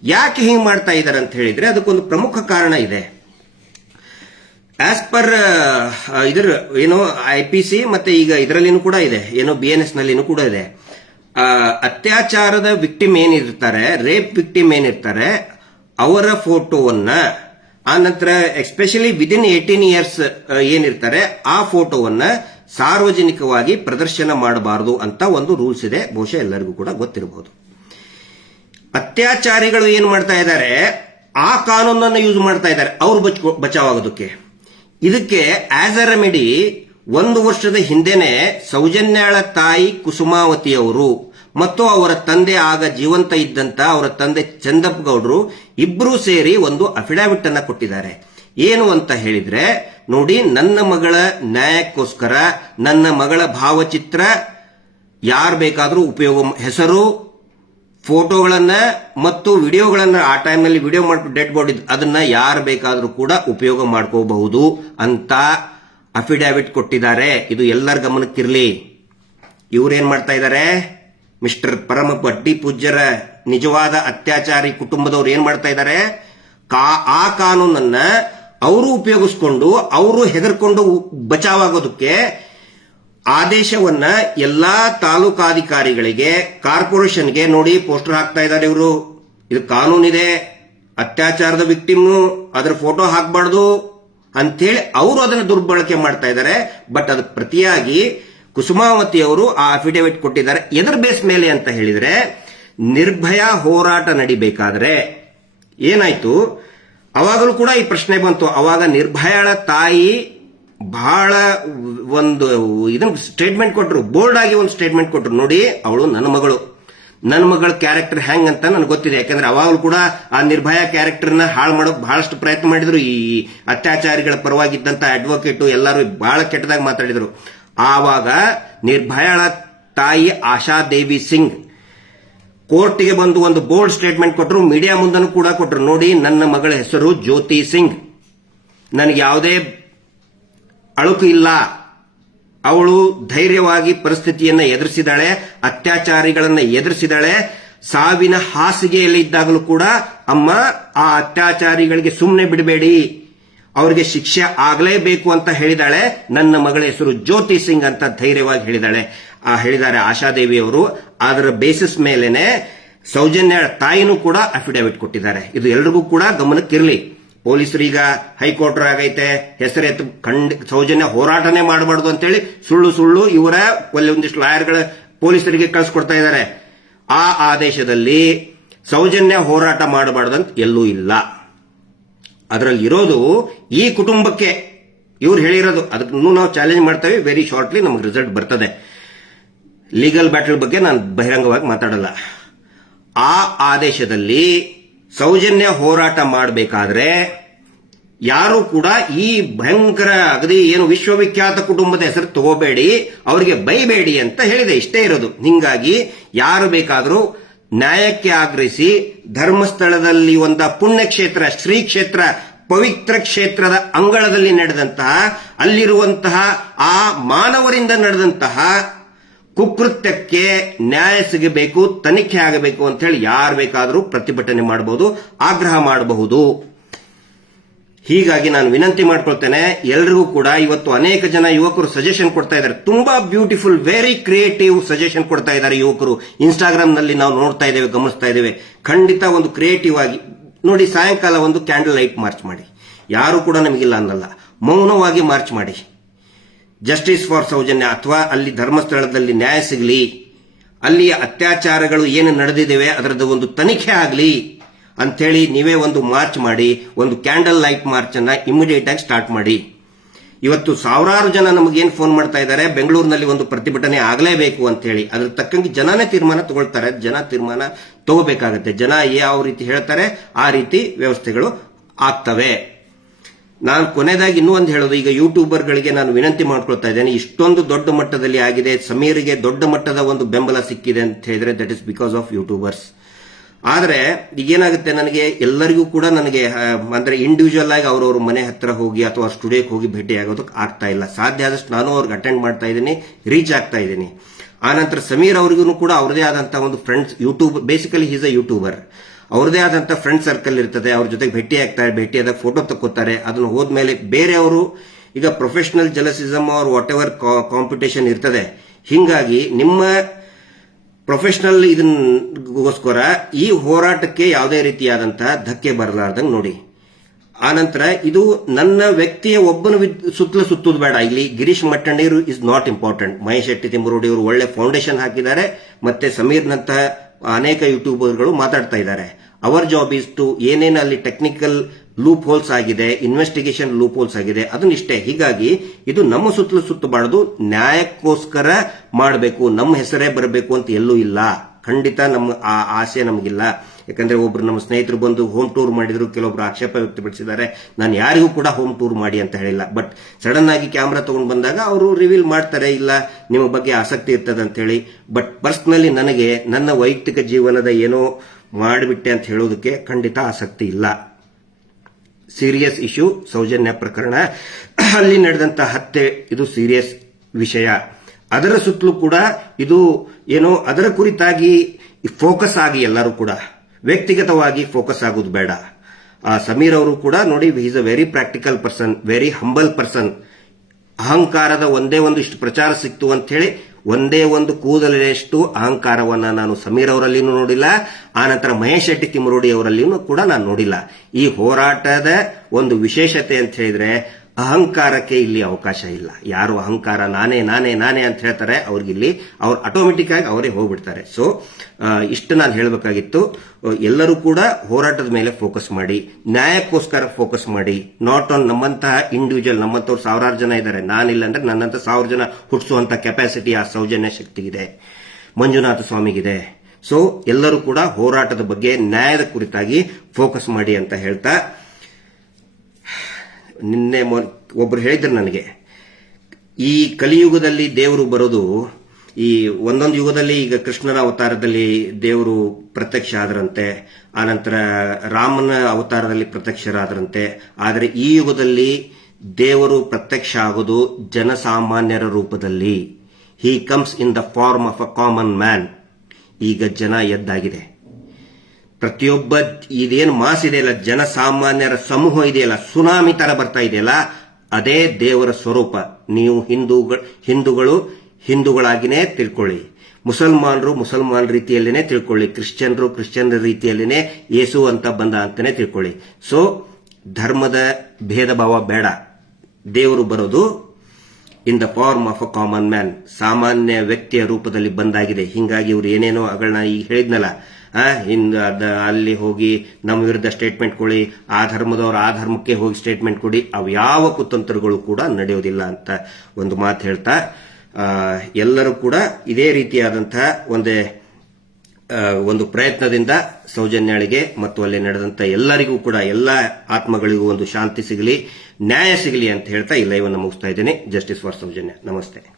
ಯಾಕೆ ಹಿಂಗ್ ಮಾಡ್ತಾ ಇದ್ದಾರೆ ಅಂತ ಹೇಳಿದ್ರೆ ಅದಕ್ಕೊಂದು ಪ್ರಮುಖ ಕಾರಣ ಇದೆ. ಆಸ್ ಪರ್ ಇದರ, ಏನೋ ಐ ಪಿ ಸಿ ಮತ್ತೆ ಈಗ ಇದರಲ್ಲಿನೂ ಕೂಡ ಇದೆ. ಏನೋ ಬಿ ಎನ್ ಎಸ್ ನಲ್ಲಿನೂ ಕೂಡ ಇದೆ. ಅತ್ಯಾಚಾರದ ವಿಕ್ಟಿಮ್ ಏನಿರ್ತಾರೆ ರೇಪ್ ವಿಕ್ಟಿಮ್ ಏನಿರ್ತಾರೆ, ಅವರ ಫೋಟೋವನ್ನ, ಆ ನಂತರ ಎಸ್ಪೆಷಲಿ ವಿದಿನ್ ಏಟೀನ್ ಇಯರ್ಸ್ ಏನಿರ್ತಾರೆ, ಆ ಫೋಟೋವನ್ನ ಸಾರ್ವಜನಿಕವಾಗಿ ಪ್ರದರ್ಶನ ಮಾಡಬಾರದು ಅಂತ ಒಂದು ರೂಲ್ಸ್ ಇದೆ. ಬಹುಶಃ ಎಲ್ಲರಿಗೂ ಕೂಡ ಗೊತ್ತಿರಬಹುದು ಅತ್ಯಾಚಾರಿಗಳು ಏನ್ ಮಾಡ್ತಾ ಇದ್ದಾರೆ, ಆ ಕಾನೂನನ್ನು ಯೂಸ್ ಮಾಡ್ತಾ ಇದ್ದಾರೆ. ಅವ್ರು ಬಚಾವಾಗೋದಕ್ಕೆ ಇದಕ್ಕೆ ಆಸ್ ಅ ರೆಮಿಡಿ ಒಂದು ವರ್ಷದ ಹಿಂದೆನೆ ಸೌಜನ್ಯಾಳ ತಾಯಿ ಕುಸುಮಾವತಿಯವರು ಮತ್ತು ಅವರ ತಂದೆ ಆಗ ಜೀವಂತ ಇದ್ದಂತ ಅವರ ತಂದೆ ಚಂದಪ್ಪ ಗೌಡರು ಇಬ್ಬರೂ ಸೇರಿ ಒಂದು ಅಫಿಡಾವಿಟ್ ಅನ್ನ ಕೊಟ್ಟಿದ್ದಾರೆ. ಏನು ಅಂತ ಹೇಳಿದ್ರೆ, ನೋಡಿ, ನನ್ನ ಮಗಳ ನ್ಯಾಯಕ್ಕೋಸ್ಕರ, ನನ್ನ ಮಗಳ ಭಾವಚಿತ್ರ ಯಾರು ಬೇಕಾದರೂ ಉಪಯೋಗ, ಹೆಸರು ಫೋಟೋಗಳನ್ನ ಮತ್ತು ವಿಡಿಯೋಗಳನ್ನ ಆ ಟೈಮ್ನಲ್ಲಿ ವಿಡಿಯೋ ಮಾಡಿ ಡೆಡ್ ಬಾಡಿ ಅದನ್ನ ಯಾರು ಬೇಕಾದರೂ ಕೂಡ ಉಪಯೋಗ ಮಾಡ್ಕೋಬಹುದು ಅಂತ ಅಫಿಡಾವಿಟ್ ಕೊಟ್ಟಿದ್ದಾರೆ. ಇದು ಎಲ್ಲರ ಗಮನಕ್ಕಿರಲಿ. ಇವ್ರೇನ್ ಮಾಡ್ತಾ ಇದ್ದಾರೆ ಮಿಸ್ಟರ್ ಪರಮ ಬಡ್ಡಿ ಪೂಜ್ಯರ ನಿಜವಾದ ಅತ್ಯಾಚಾರಿ ಕುಟುಂಬದವ್ರು ಏನ್ ಮಾಡ್ತಾ ಇದ್ದಾರೆ ಆ ಕಾನೂನನ್ನ ಅವರು ಉಪಯೋಗಿಸ್ಕೊಂಡು ಅವರು ಹೆದರ್ಕೊಂಡು ಬಚಾವಾಗೋದಕ್ಕೆ ಆದೇಶವನ್ನ ಎಲ್ಲಾ ತಾಲೂಕಾಧಿಕಾರಿಗಳಿಗೆ, ಕಾರ್ಪೊರೇಷನ್ಗೆ ನೋಡಿ ಪೋಸ್ಟರ್ ಹಾಕ್ತಾ ಇದ್ದಾರೆ ಇವರು. ಇದು ಕಾನೂನಿದೆ, ಅತ್ಯಾಚಾರದ ವಿಕ್ಟಿಮ್ನು ಅದರ ಫೋಟೋ ಹಾಕಬಾರ್ದು ಅಂತೇಳಿ ಅವರು ಅದನ್ನು ದುರ್ಬಳಕೆ ಮಾಡ್ತಾ ಇದ್ದಾರೆ. ಬಟ್ ಅದಕ್ಕೆ ಪ್ರತಿಯಾಗಿ ಕುಸುಮಾವತಿ ಅವರು ಆ ಅಫಿಡೇವಿಟ್ ಕೊಟ್ಟಿದ್ದಾರೆ. ಎದರ್ ಬೇಸ್ ಮೇಲೆ ಅಂತ ಹೇಳಿದ್ರೆ, ನಿರ್ಭಯ ಹೋರಾಟ ನಡಿಬೇಕಾದ್ರೆ ಏನಾಯ್ತು? ಅವಾಗಲೂ ಕೂಡ ಈ ಪ್ರಶ್ನೆ ಬಂತು. ಅವಾಗ ನಿರ್ಭಯಳ ತಾಯಿ ಬಹಳ ಒಂದು ಇದನ್ನ ಸ್ಟೇಟ್ಮೆಂಟ್ ಕೊಟ್ಟರು ಬೋಲ್ಡ್ ಆಗಿ ಒಂದು ಸ್ಟೇಟ್ಮೆಂಟ್ ಕೊಟ್ಟರು ನೋಡಿ, ಅವಳು ನನ್ನ ಮಗಳು. ನನ್ನ ಮಗಳ ಕ್ಯಾರೆಕ್ಟರ್ ಹೆಂಗ್ ಅಂತ ನನಗೆ ಗೊತ್ತಿದೆ. ಯಾಕಂದ್ರೆ ಅವಾಗಲೂ ಕೂಡ ಆ ನಿರ್ಭಯ ಕ್ಯಾರೆಕ್ಟರ್ನ ಹಾಳು ಮಾಡೋಕೆ ಬಹಳಷ್ಟು ಪ್ರಯತ್ನ ಮಾಡಿದ್ರು. ಈ ಅತ್ಯಾಚಾರಿಗಳ ಪರವಾಗಿದ್ದಂತ ಅಡ್ವೊಕೇಟು ಎಲ್ಲರೂ ಬಹಳ ಕೆಟ್ಟದಾಗಿ ಮಾತಾಡಿದ್ರು. ಆವಾಗ ನಿರ್ಭಯಳ ತಾಯಿ ಆಶಾ ದೇವಿ ಸಿಂಗ್ ಕೋರ್ಟ್ಗೆ ಬಂದು ಒಂದು ಬೋಲ್ಡ್ ಸ್ಟೇಟ್ಮೆಂಟ್ ಕೊಟ್ಟರು ಮೀಡಿಯಾ ಮುಂದನೂ ಕೂಡ ಕೊಟ್ಟರು ನೋಡಿ, ನನ್ನ ಮಗಳ ಹೆಸರು ಜ್ಯೋತಿ ಸಿಂಗ್. ನನಗೆ ಯಾವುದೇ ಅಳುಕು ಇಲ್ಲ ಅವಳು ಧೈರ್ಯವಾಗಿ ಪರಿಸ್ಥಿತಿಯನ್ನ ಎದುರಿಸಿದಾಳೆ, ಅತ್ಯಾಚಾರಿಗಳನ್ನ ಎದುರಿಸಿದಾಳೆ. ಸಾವಿನ ಹಾಸಿಗೆಯಲ್ಲಿ ಇದ್ದಾಗಲೂ ಕೂಡ ಅಮ್ಮ, ಆ ಅತ್ಯಾಚಾರಿಗಳಿಗೆ ಸುಮ್ಮನೆ ಬಿಡಬೇಡಿ. ಅವರಿಗೆ ಶಿಕ್ಷೆ ಆಗಲೇಬೇಕು ಅಂತ ಹೇಳಿದಾಳೆ. ನನ್ನ ಮಗಳ ಹೆಸರು ಜ್ಯೋತಿ ಸಿಂಗ್ ಅಂತ ಧೈರ್ಯವಾಗಿ ಹೇಳಿದಾಳೆ. ಆ ಹೇಳಿದ್ದಾರೆ ಆಶಾದೇವಿ ಅವರು ಅದರ ಬೇಸಿಸ್ ಮೇಲೆನೆ ಸೌಜನ್ಯ ತಾಯಿನೂ ಕೂಡ ಅಫಿಡವಿಟ್ ಕೊಟ್ಟಿದ್ದಾರೆ. ಇದು ಎಲ್ರಿಗೂ ಕೂಡ ಗಮನಕ್ಕಿರಲಿ. ಪೊಲೀಸರೀಗ ಹೈಕೋರ್ಟ್ ಆಗೈತೆ ಹೆಸರೆತ್ತು ಖಂಡ, ಸೌಜನ್ಯ ಹೋರಾಟನೇ ಮಾಡಬಾರ್ದು ಅಂತೇಳಿ ಸುಳ್ಳು ಸುಳ್ಳು ಇವರ ಒಂದಿಷ್ಟು ಲಾಯರ್ಗಳ ಪೊಲೀಸರಿಗೆ ಕಳಿಸ್ಕೊಡ್ತಾ ಇದ್ದಾರೆ. ಆ ಆದೇಶದಲ್ಲಿ ಸೌಜನ್ಯ ಹೋರಾಟ ಮಾಡಬಾರ್ದಂತ ಎಲ್ಲೂ ಇಲ್ಲ. ಅದರಲ್ಲಿ ಇರೋದು ಈ ಕುಟುಂಬಕ್ಕೆ ಇವ್ರು ಹೇಳಿರೋದು. ಅದಕ್ಕೂ ನಾವು ಚಾಲೆಂಜ್ ಮಾಡ್ತೇವೆ. ವೆರಿ ಶಾರ್ಟ್ಲಿ ನಮಗೆ ರಿಸಲ್ಟ್ ಬರ್ತದೆ. ಲೀಗಲ್ ಬ್ಯಾಟಲ್ ಬಗ್ಗೆ ನಾನು ಬಹಿರಂಗವಾಗಿ ಮಾತಾಡಲ್ಲ. ಆ ಆದೇಶದಲ್ಲಿ ಸೌಜನ್ಯ ಹೋರಾಟ ಮಾಡಬೇಕಾದ್ರೆ ಯಾರು ಕೂಡ ಈ ಭಯಂಕರ ಅಗದಿ ಏನು ವಿಶ್ವವಿಖ್ಯಾತ ಕುಟುಂಬದ ಹೆಸರು ತಗೋಬೇಡಿ, ಅವರಿಗೆ ಬೈಬೇಡಿ ಅಂತ ಹೇಳಿದೆ. ಇಷ್ಟೇ ಇರೋದು. ಹಿಂಗಾಗಿ ಯಾರು ಬೇಕಾದರೂ ನ್ಯಾಯಕ್ಕೆ ಆಗ್ರಹಿಸಿ ಧರ್ಮಸ್ಥಳದಲ್ಲಿ ಒಂದ ಪುಣ್ಯಕ್ಷೇತ್ರ ಶ್ರೀ ಕ್ಷೇತ್ರ ಪವಿತ್ರ ಕ್ಷೇತ್ರದ ಅಂಗಳದಲ್ಲಿ ನಡೆದಂತಹ, ಅಲ್ಲಿರುವಂತಹ ಆ ಮಾನವರಿಂದ ನಡೆದಂತಹ ಕುಕೃತ್ಯಕ್ಕೆ ನ್ಯಾಯ ಸಿಗಬೇಕು, ತನಿಖೆ ಆಗಬೇಕು ಅಂತ ಹೇಳಿ ಯಾರು ಬೇಕಾದರೂ ಪ್ರತಿಭಟನೆ ಮಾಡಬಹುದು ಆಗ್ರಹ ಮಾಡಬಹುದು. ಹೀಗಾಗಿ ನಾನು ವಿನಂತಿ ಮಾಡ್ಕೊಳ್ತೇನೆ, ಎಲ್ರಿಗೂ ಕೂಡ ಇವತ್ತು ಅನೇಕ ಜನ ಯುವಕರು ಸಜೆಷನ್ ಕೊಡ್ತಾ ಇದ್ದಾರೆ. ತುಂಬಾ ಬ್ಯೂಟಿಫುಲ್ ವೆರಿ ಕ್ರಿಯೇಟಿವ್ ಸಜೆಷನ್ ಕೊಡ್ತಾ ಇದ್ದಾರೆ ಯುವಕರು. ಇನ್ಸ್ಟಾಗ್ರಾಮ್ನಲ್ಲಿ ನಾವು ನೋಡ್ತಾ ಇದ್ದೇವೆ, ಗಮನಿಸ್ತಾ ಇದ್ದೇವೆ. ಖಂಡಿತ ಒಂದು ಕ್ರಿಯೇಟಿವ್ ಆಗಿ, ನೋಡಿ ಸಾಯಂಕಾಲ ಒಂದು ಕ್ಯಾಂಡಲ್ ಲೈಟ್ ಮಾರ್ಚ್ ಮಾಡಿ. ಯಾರು ಕೂಡ ನಮಗಿಲ್ಲ ಅನ್ನಲ್ಲ. ಮೌನವಾಗಿ ಮಾರ್ಚ್ ಮಾಡಿ. ಜಸ್ಟಿಸ್ ಫಾರ್ ಸೌಜನ್ಯ ಅಥವಾ ಅಲ್ಲಿ ಧರ್ಮಸ್ಥಳದಲ್ಲಿ ನ್ಯಾಯ ಸಿಗಲಿ, ಅಲ್ಲಿಯ ಅತ್ಯಾಚಾರಗಳು ಏನು ನಡೆದಿದ್ದೇವೆ ಅದರದ್ದು ಒಂದು ತನಿಖೆ ಆಗಲಿ ಅಂಥೇಳಿ ನೀವೇ ಒಂದು ಮಾರ್ಚ್ ಮಾಡಿ, ಒಂದು ಕ್ಯಾಂಡಲ್ ಲೈಟ್ ಮಾರ್ಚ್ ಅನ್ನ ಇಮಿಡಿಯೇಟ್ ಆಗಿ ಸ್ಟಾರ್ಟ್ ಮಾಡಿ. ಇವತ್ತು ಸಾವಿರಾರು ಜನ ನಮಗೇನು ಫೋನ್ ಮಾಡ್ತಾ ಇದ್ದಾರೆ, ಬೆಂಗಳೂರಿನಲ್ಲಿ ಒಂದು ಪ್ರತಿಭಟನೆ ಆಗಲೇಬೇಕು ಅಂತ ಹೇಳಿ ಅದ್ರ ತಕ್ಕಂಗೆ ಜನನೇ ತೀರ್ಮಾನ ತಗೊಳ್ತಾರೆ, ಜನ ತೀರ್ಮಾನ ತಗೋಬೇಕಾಗತ್ತೆ. ಜನ ಯಾವ ರೀತಿ ಹೇಳ್ತಾರೆ, ಆ ರೀತಿ ವ್ಯವಸ್ಥೆಗಳು ಆಗ್ತವೆ. ನಾನು ಕೊನೆಯದಾಗಿ ಇನ್ನೂ ಒಂದು ಹೇಳೋದು, ಈಗ ಯೂಟ್ಯೂಬರ್ಗಳಿಗೆ ನಾನು ವಿನಂತಿ ಮಾಡ್ಕೊಳ್ತಾ ಇದ್ದೇನೆ, ಇಷ್ಟೊಂದು ದೊಡ್ಡ ಮಟ್ಟದಲ್ಲಿ ಆಗಿದೆ, ಸಮೀರಿಗೆ ದೊಡ್ಡ ಮಟ್ಟದ ಒಂದು ಬೆಂಬಲ ಸಿಕ್ಕಿದೆ ಅಂತ ಹೇಳಿದ್ರೆ that is because of YouTubers ಆದರೆ ಈಗೇನಾಗುತ್ತೆ ನನಗೆ, ಎಲ್ಲರಿಗೂ ಕೂಡ ನನಗೆ ಅಂದರೆ ಇಂಡಿವಿಜುವಲ್ ಆಗಿ ಅವ್ರವ್ರ ಮನೆ ಹತ್ರ ಹೋಗಿ ಅಥವಾ ಸ್ಟುಡಿಯೋಕ್ಕೆ ಹೋಗಿ ಭೇಟಿ ಆಗೋದಕ್ಕೆ ಆಗ್ತಾ ಇಲ್ಲ. ಸಾಧ್ಯ ಆದಷ್ಟು ನಾನು ಅವ್ರಿಗೆ ಅಟೆಂಡ್ ಮಾಡ್ತಾ ಇದ್ದೀನಿ ರೀಚ್ ಆಗ್ತಾ ಇದ್ದೀನಿ. ಆನಂತರ ಸಮೀರ್ ಅವ್ರಿಗೂ ಕೂಡ ಅವರದೇ ಆದಂತಹ ಒಂದು friends YouTube basically is a YouTuber ಅವ್ರದೇ ಆದಂತ ಫ್ರೆಂಡ್ ಸರ್ಕಲ್ ಇರ್ತದೆ, ಅವ್ರ ಜೊತೆಗೆ ಭೇಟಿ ಆಗ್ತಾರೆ ಭೇಟಿಯಾದಾಗ ಫೋಟೋ ತಕ್ಕೋತಾರೆ, ಅದನ್ನ ಹೋದ್ಮೇಲೆ ಬೇರೆಯವರು, ಈಗ ಪ್ರೊಫೆಷನಲ್ ಜಲಸಿಸಮ್ ಅವ್ರ ವಾಟ್ ಎವರ್ ಕಾಂಪಿಟೇಷನ್ ಇರ್ತದೆ, ಹಿಂಗಾಗಿ ನಿಮ್ಮ ಪ್ರೊಫೆಷನಲ್ ಇದನ್ಗೋಸ್ಕರ ಈ ಹೋರಾಟಕ್ಕೆ ಯಾವುದೇ ರೀತಿಯಾದಂತಹ ಧಕ್ಕೆ ಬರಲಾರ್ದಂಗೆ ನೋಡಿ. ಆನಂತರ ಇದು ನನ್ನ ವ್ಯಕ್ತಿಯ ಒಬ್ಬನ ಸುತ್ತಲೂ ಸುತ್ತುದು ಬೇಡ. ಇಲ್ಲಿ Girish Mattannavar is not important Mahesh Shetty Timarodi ಅವರು ಒಳ್ಳೆ ಫೌಂಡೇಶನ್ ಹಾಕಿದ್ದಾರೆ, ಮತ್ತೆ ಸಮೀರ್ನಂತಹ ಅನೇಕ ಯೂಟ್ಯೂಬರ್ಗಳು ಮಾತಾಡ್ತಾ ಇದ್ದಾರೆ. ಅವರ್ ಜಾಬ್ ಇಸ್ ಟು ಏನೇನು ಅಲ್ಲಿ ಟೆಕ್ನಿಕಲ್ ಲೂಪ್ ಹೋಲ್ಸ್ ಆಗಿದೆ ಇನ್ವೆಸ್ಟಿಗೇಷನ್ ಲೂಪ್ ಹೋಲ್ಸ್ ಆಗಿದೆ, ಅದನ್ನ ಇಷ್ಟೇ. ಹೀಗಾಗಿ ಇದು ನಮ್ಮ ಸುತ್ತಲೂ ಸುತ್ತಬಾರದು, ನ್ಯಾಯಕ್ಕೋಸ್ಕರ ಮಾಡಬೇಕು, ನಮ್ಮ ಹೆಸರೇ ಬರಬೇಕು ಅಂತ ಎಲ್ಲೂ ಇಲ್ಲ. ಖಂಡಿತ ನಮ್ಮ ಆ ಆಸೆ ನಮಗಿಲ್ಲ. ಯಾಕಂದ್ರೆ ಒಬ್ರು ನಮ್ಮ ಸ್ನೇಹಿತರು ಬಂದು ಹೋಮ್ ಟೂರ್ ಮಾಡಿದ್ರು, ಕೆಲವೊಬ್ರು ಆಕ್ಷೇಪ ವ್ಯಕ್ತಪಡಿಸಿದ್ದಾರೆ. ನಾನು ಯಾರಿಗೂ ಕೂಡ ಹೋಮ್ ಟೂರ್ ಮಾಡಿ ಅಂತ ಹೇಳಿಲ್ಲ. ಬಟ್ ಸಡನ್ ಆಗಿ ಕ್ಯಾಮ್ರಾ ತಗೊಂಡು ಬಂದಾಗ ಅವರು ರಿವೀಲ್ ಮಾಡ್ತಾರೆ, ಇಲ್ಲ ನಿಮ್ಮ ಬಗ್ಗೆ ಆಸಕ್ತಿ ಇರ್ತದೆ ಅಂತ ಹೇಳಿ. ಬಟ್ ಪರ್ಸ್ನಲಿ ನನಗೆ ನನ್ನ ವೈಯಕ್ತಿಕ ಜೀವನದ ಏನೋ ಮಾಡಿಬಿಟ್ಟೆ ಅಂತ ಹೇಳೋದಕ್ಕೆ ಖಂಡಿತ ಆಸಕ್ತಿ ಇಲ್ಲ. ಸೀರಿಯಸ್ ಇಶ್ಯೂ ಸೌಜನ್ಯ ಪ್ರಕರಣ. ಅಲ್ಲಿ ನಡೆದಂತ ಹತ್ಯೆ, ಇದು ಸೀರಿಯಸ್ ವಿಷಯ. ಅದರ ಸುತ್ತಲೂ ಕೂಡ ಇದು ಏನೋ ಅದರ ಕುರಿತಾಗಿ ಫೋಕಸ್ ಆಗಿ ಎಲ್ಲರೂ ಕೂಡ ವ್ಯಕ್ತಿಗತವಾಗಿ ಫೋಕಸ್ ಆಗೋದು ಬೇಡ. ಆ ಸಮೀರ್ ಅವರು ಕೂಡ ನೋಡಿ is a very practical person very humble person ಅಹಂಕಾರದ ಒಂದೇ ಒಂದು ಇಷ್ಟು ಪ್ರಚಾರ ಸಿಕ್ತು ಅಂತ ಹೇಳಿ, ಒಂದೇ ಒಂದು ಕೂದಲೆಷ್ಟು ಅಹಂಕಾರವನ್ನ ನಾನು ಸಮೀರ್ ಅವರಲ್ಲಿನೂ ನೋಡಿಲ್ಲ ಆನಂತರ ಮಹೇಶ್ ಶೆಟ್ಟಿ ತಿಮರೋಡಿ ಅವರಲ್ಲಿನೂ ಕೂಡ ನಾನು ನೋಡಿಲ್ಲ. ಈ ಹೋರಾಟದ ಒಂದು ವಿಶೇಷತೆ ಅಂತ ಹೇಳಿದ್ರೆ ಅಹಂಕಾರಕ್ಕೆ ಇಲ್ಲಿ ಅವಕಾಶ ಇಲ್ಲ. ಯಾರು ಅಹಂಕಾರ, ನಾನೇ ನಾನೇ ನಾನೇ ಅಂತ ಹೇಳ್ತಾರೆ, ಅವ್ರಿಗಿಲ್ಲಿ ಅವ್ರು ಆಟೋಮೆಟಿಕ್ ಆಗಿ ಅವರೇ ಹೋಗ್ಬಿಡ್ತಾರೆ. ಸೊ ಇಷ್ಟು ನಾನು ಹೇಳಬೇಕಾಗಿತ್ತು. ಎಲ್ಲರೂ ಕೂಡ ಹೋರಾಟದ ಮೇಲೆ ಫೋಕಸ್ ಮಾಡಿ, ನ್ಯಾಯಕ್ಕೋಸ್ಕರ ಫೋಕಸ್ ಮಾಡಿ ನಾಟ್ ಆನ್ ನಮ್ಮಂತಹ ಇಂಡಿವಿಜುವಲ್ ನಮ್ಮಂತವ್ರು ಸಾವಿರಾರು ಜನ ಇದ್ದಾರೆ. ನಾನಿಲ್ಲ ಅಂದ್ರೆ ನನ್ನಂತ ಸಾವಿರ ಜನ ಹುಟ್ಟಿಸುವಂತ ಕೆಪಾಸಿಟಿ ಆ ಸೌಜನ್ಯ ಶಕ್ತಿಗಿದೆ ಮಂಜುನಾಥ ಸ್ವಾಮಿಗಿದೆ. ಸೊ ಎಲ್ಲರೂ ಕೂಡ ಹೋರಾಟದ ಬಗ್ಗೆ ನ್ಯಾಯದ ಕುರಿತಾಗಿ ಫೋಕಸ್ ಮಾಡಿ ಅಂತ ಹೇಳ್ತಾ ನಿನ್ನೆ ಒಬ್ರು ಹೇಳಿದ್ರು ನನಗೆ. ಈ ಕಲಿಯುಗದಲ್ಲಿ ದೇವರು ಬರೋದು, ಈ ಒಂದೊಂದು ಯುಗದಲ್ಲಿ ಈಗ ಕೃಷ್ಣನ ಅವತಾರದಲ್ಲಿ ದೇವರು ಪ್ರತ್ಯಕ್ಷ ಆದರಂತೆ ಆನಂತರ ರಾಮನ ಅವತಾರದಲ್ಲಿ ಪ್ರತ್ಯಕ್ಷರಾದರಂತೆ, ಆದರೆ ಈ ಯುಗದಲ್ಲಿ ದೇವರು ಪ್ರತ್ಯಕ್ಷ ಆಗೋದು ಜನಸಾಮಾನ್ಯರ ರೂಪದಲ್ಲಿ. He comes in the form of a common man ಈಗ ಜನ ಎದ್ದಾಗಿದೆ. ಪ್ರತಿಯೊಬ್ಬ ಇದೇನು ಮಾಸ್ ಇದೆಯಲ್ಲ, ಜನಸಾಮಾನ್ಯರ ಸಮೂಹ ಇದೆಯಲ್ಲ, ಸುನಾಮಿ ತರ ಬರ್ತಾ ಇದೆಯಲ್ಲ, ಅದೇ ದೇವರ ಸ್ವರೂಪ. ನೀವು ಹಿಂದೂಗಳು ಹಿಂದೂಗಳು ಹಿಂದೂಗಳಾಗಿನೇ ತಿಳ್ಕೊಳ್ಳಿ. ಮುಸಲ್ಮಾನರು ಮುಸಲ್ಮಾನ್ ರೀತಿಯಲ್ಲಿನೇ ತಿಳ್ಕೊಳ್ಳಿ. ಕ್ರಿಶ್ಚಿಯನ್ರು ಕ್ರಿಶ್ಚಿಯನ್ ರೀತಿಯಲ್ಲಿನೇ ಯೇಸು ಅಂತ ಬಂದ ಅಂತಾನೆ ತಿಳ್ಕೊಳ್ಳಿ. ಸೊ ಧರ್ಮದ ಭೇದ ಭಾವ ಬೇಡ. ದೇವರು ಬರೋದು in the form of a common man ಸಾಮಾನ್ಯ ವ್ಯಕ್ತಿಯ ರೂಪದಲ್ಲಿ ಬಂದಾಗಿದೆ. ಹಿಂಗಾಗಿ ಇವರು ಏನೇನೋ ಅಗಳನ್ನ ಈಗ ಹೇಳಿದ್ನಲ್ಲ ಹಿಂದ್ ಅದ ಅಲ್ಲಿ ಹೋಗಿ ನಮ್ಮ ವಿರುದ್ಧ ಸ್ಟೇಟ್ಮೆಂಟ್ ಕೊಡಿ, ಆ ಧರ್ಮದವರು ಆ ಧರ್ಮಕ್ಕೆ ಹೋಗಿ ಸ್ಟೇಟ್ಮೆಂಟ್ ಕೊಡಿ, ಅವು ಯಾವ ಕುತಂತ್ರಗಳು ಕೂಡ ನಡೆಯೋದಿಲ್ಲ ಅಂತ ಒಂದು ಮಾತು ಹೇಳ್ತಾ ಎಲ್ಲರೂ ಕೂಡ ಇದೇ ರೀತಿಯಾದಂತಹ ಒಂದೇ ಒಂದು ಪ್ರಯತ್ನದಿಂದ ಸೌಜನ್ಯಾಳಿಗೆ ಮತ್ತು ಅಲ್ಲಿ ನಡೆದಂತ ಎಲ್ಲರಿಗೂ ಕೂಡ ಎಲ್ಲ ಆತ್ಮಗಳಿಗೂ ಒಂದು ಶಾಂತಿ ಸಿಗಲಿ, ನ್ಯಾಯ ಸಿಗಲಿ ಅಂತ ಹೇಳ್ತಾ ಈ ಲೈವ್ ಅನ್ನು ಮುಗಿಸ್ತಾ ಇದ್ದೇನೆ. Justice for Sowjanya. ನಮಸ್ತೆ.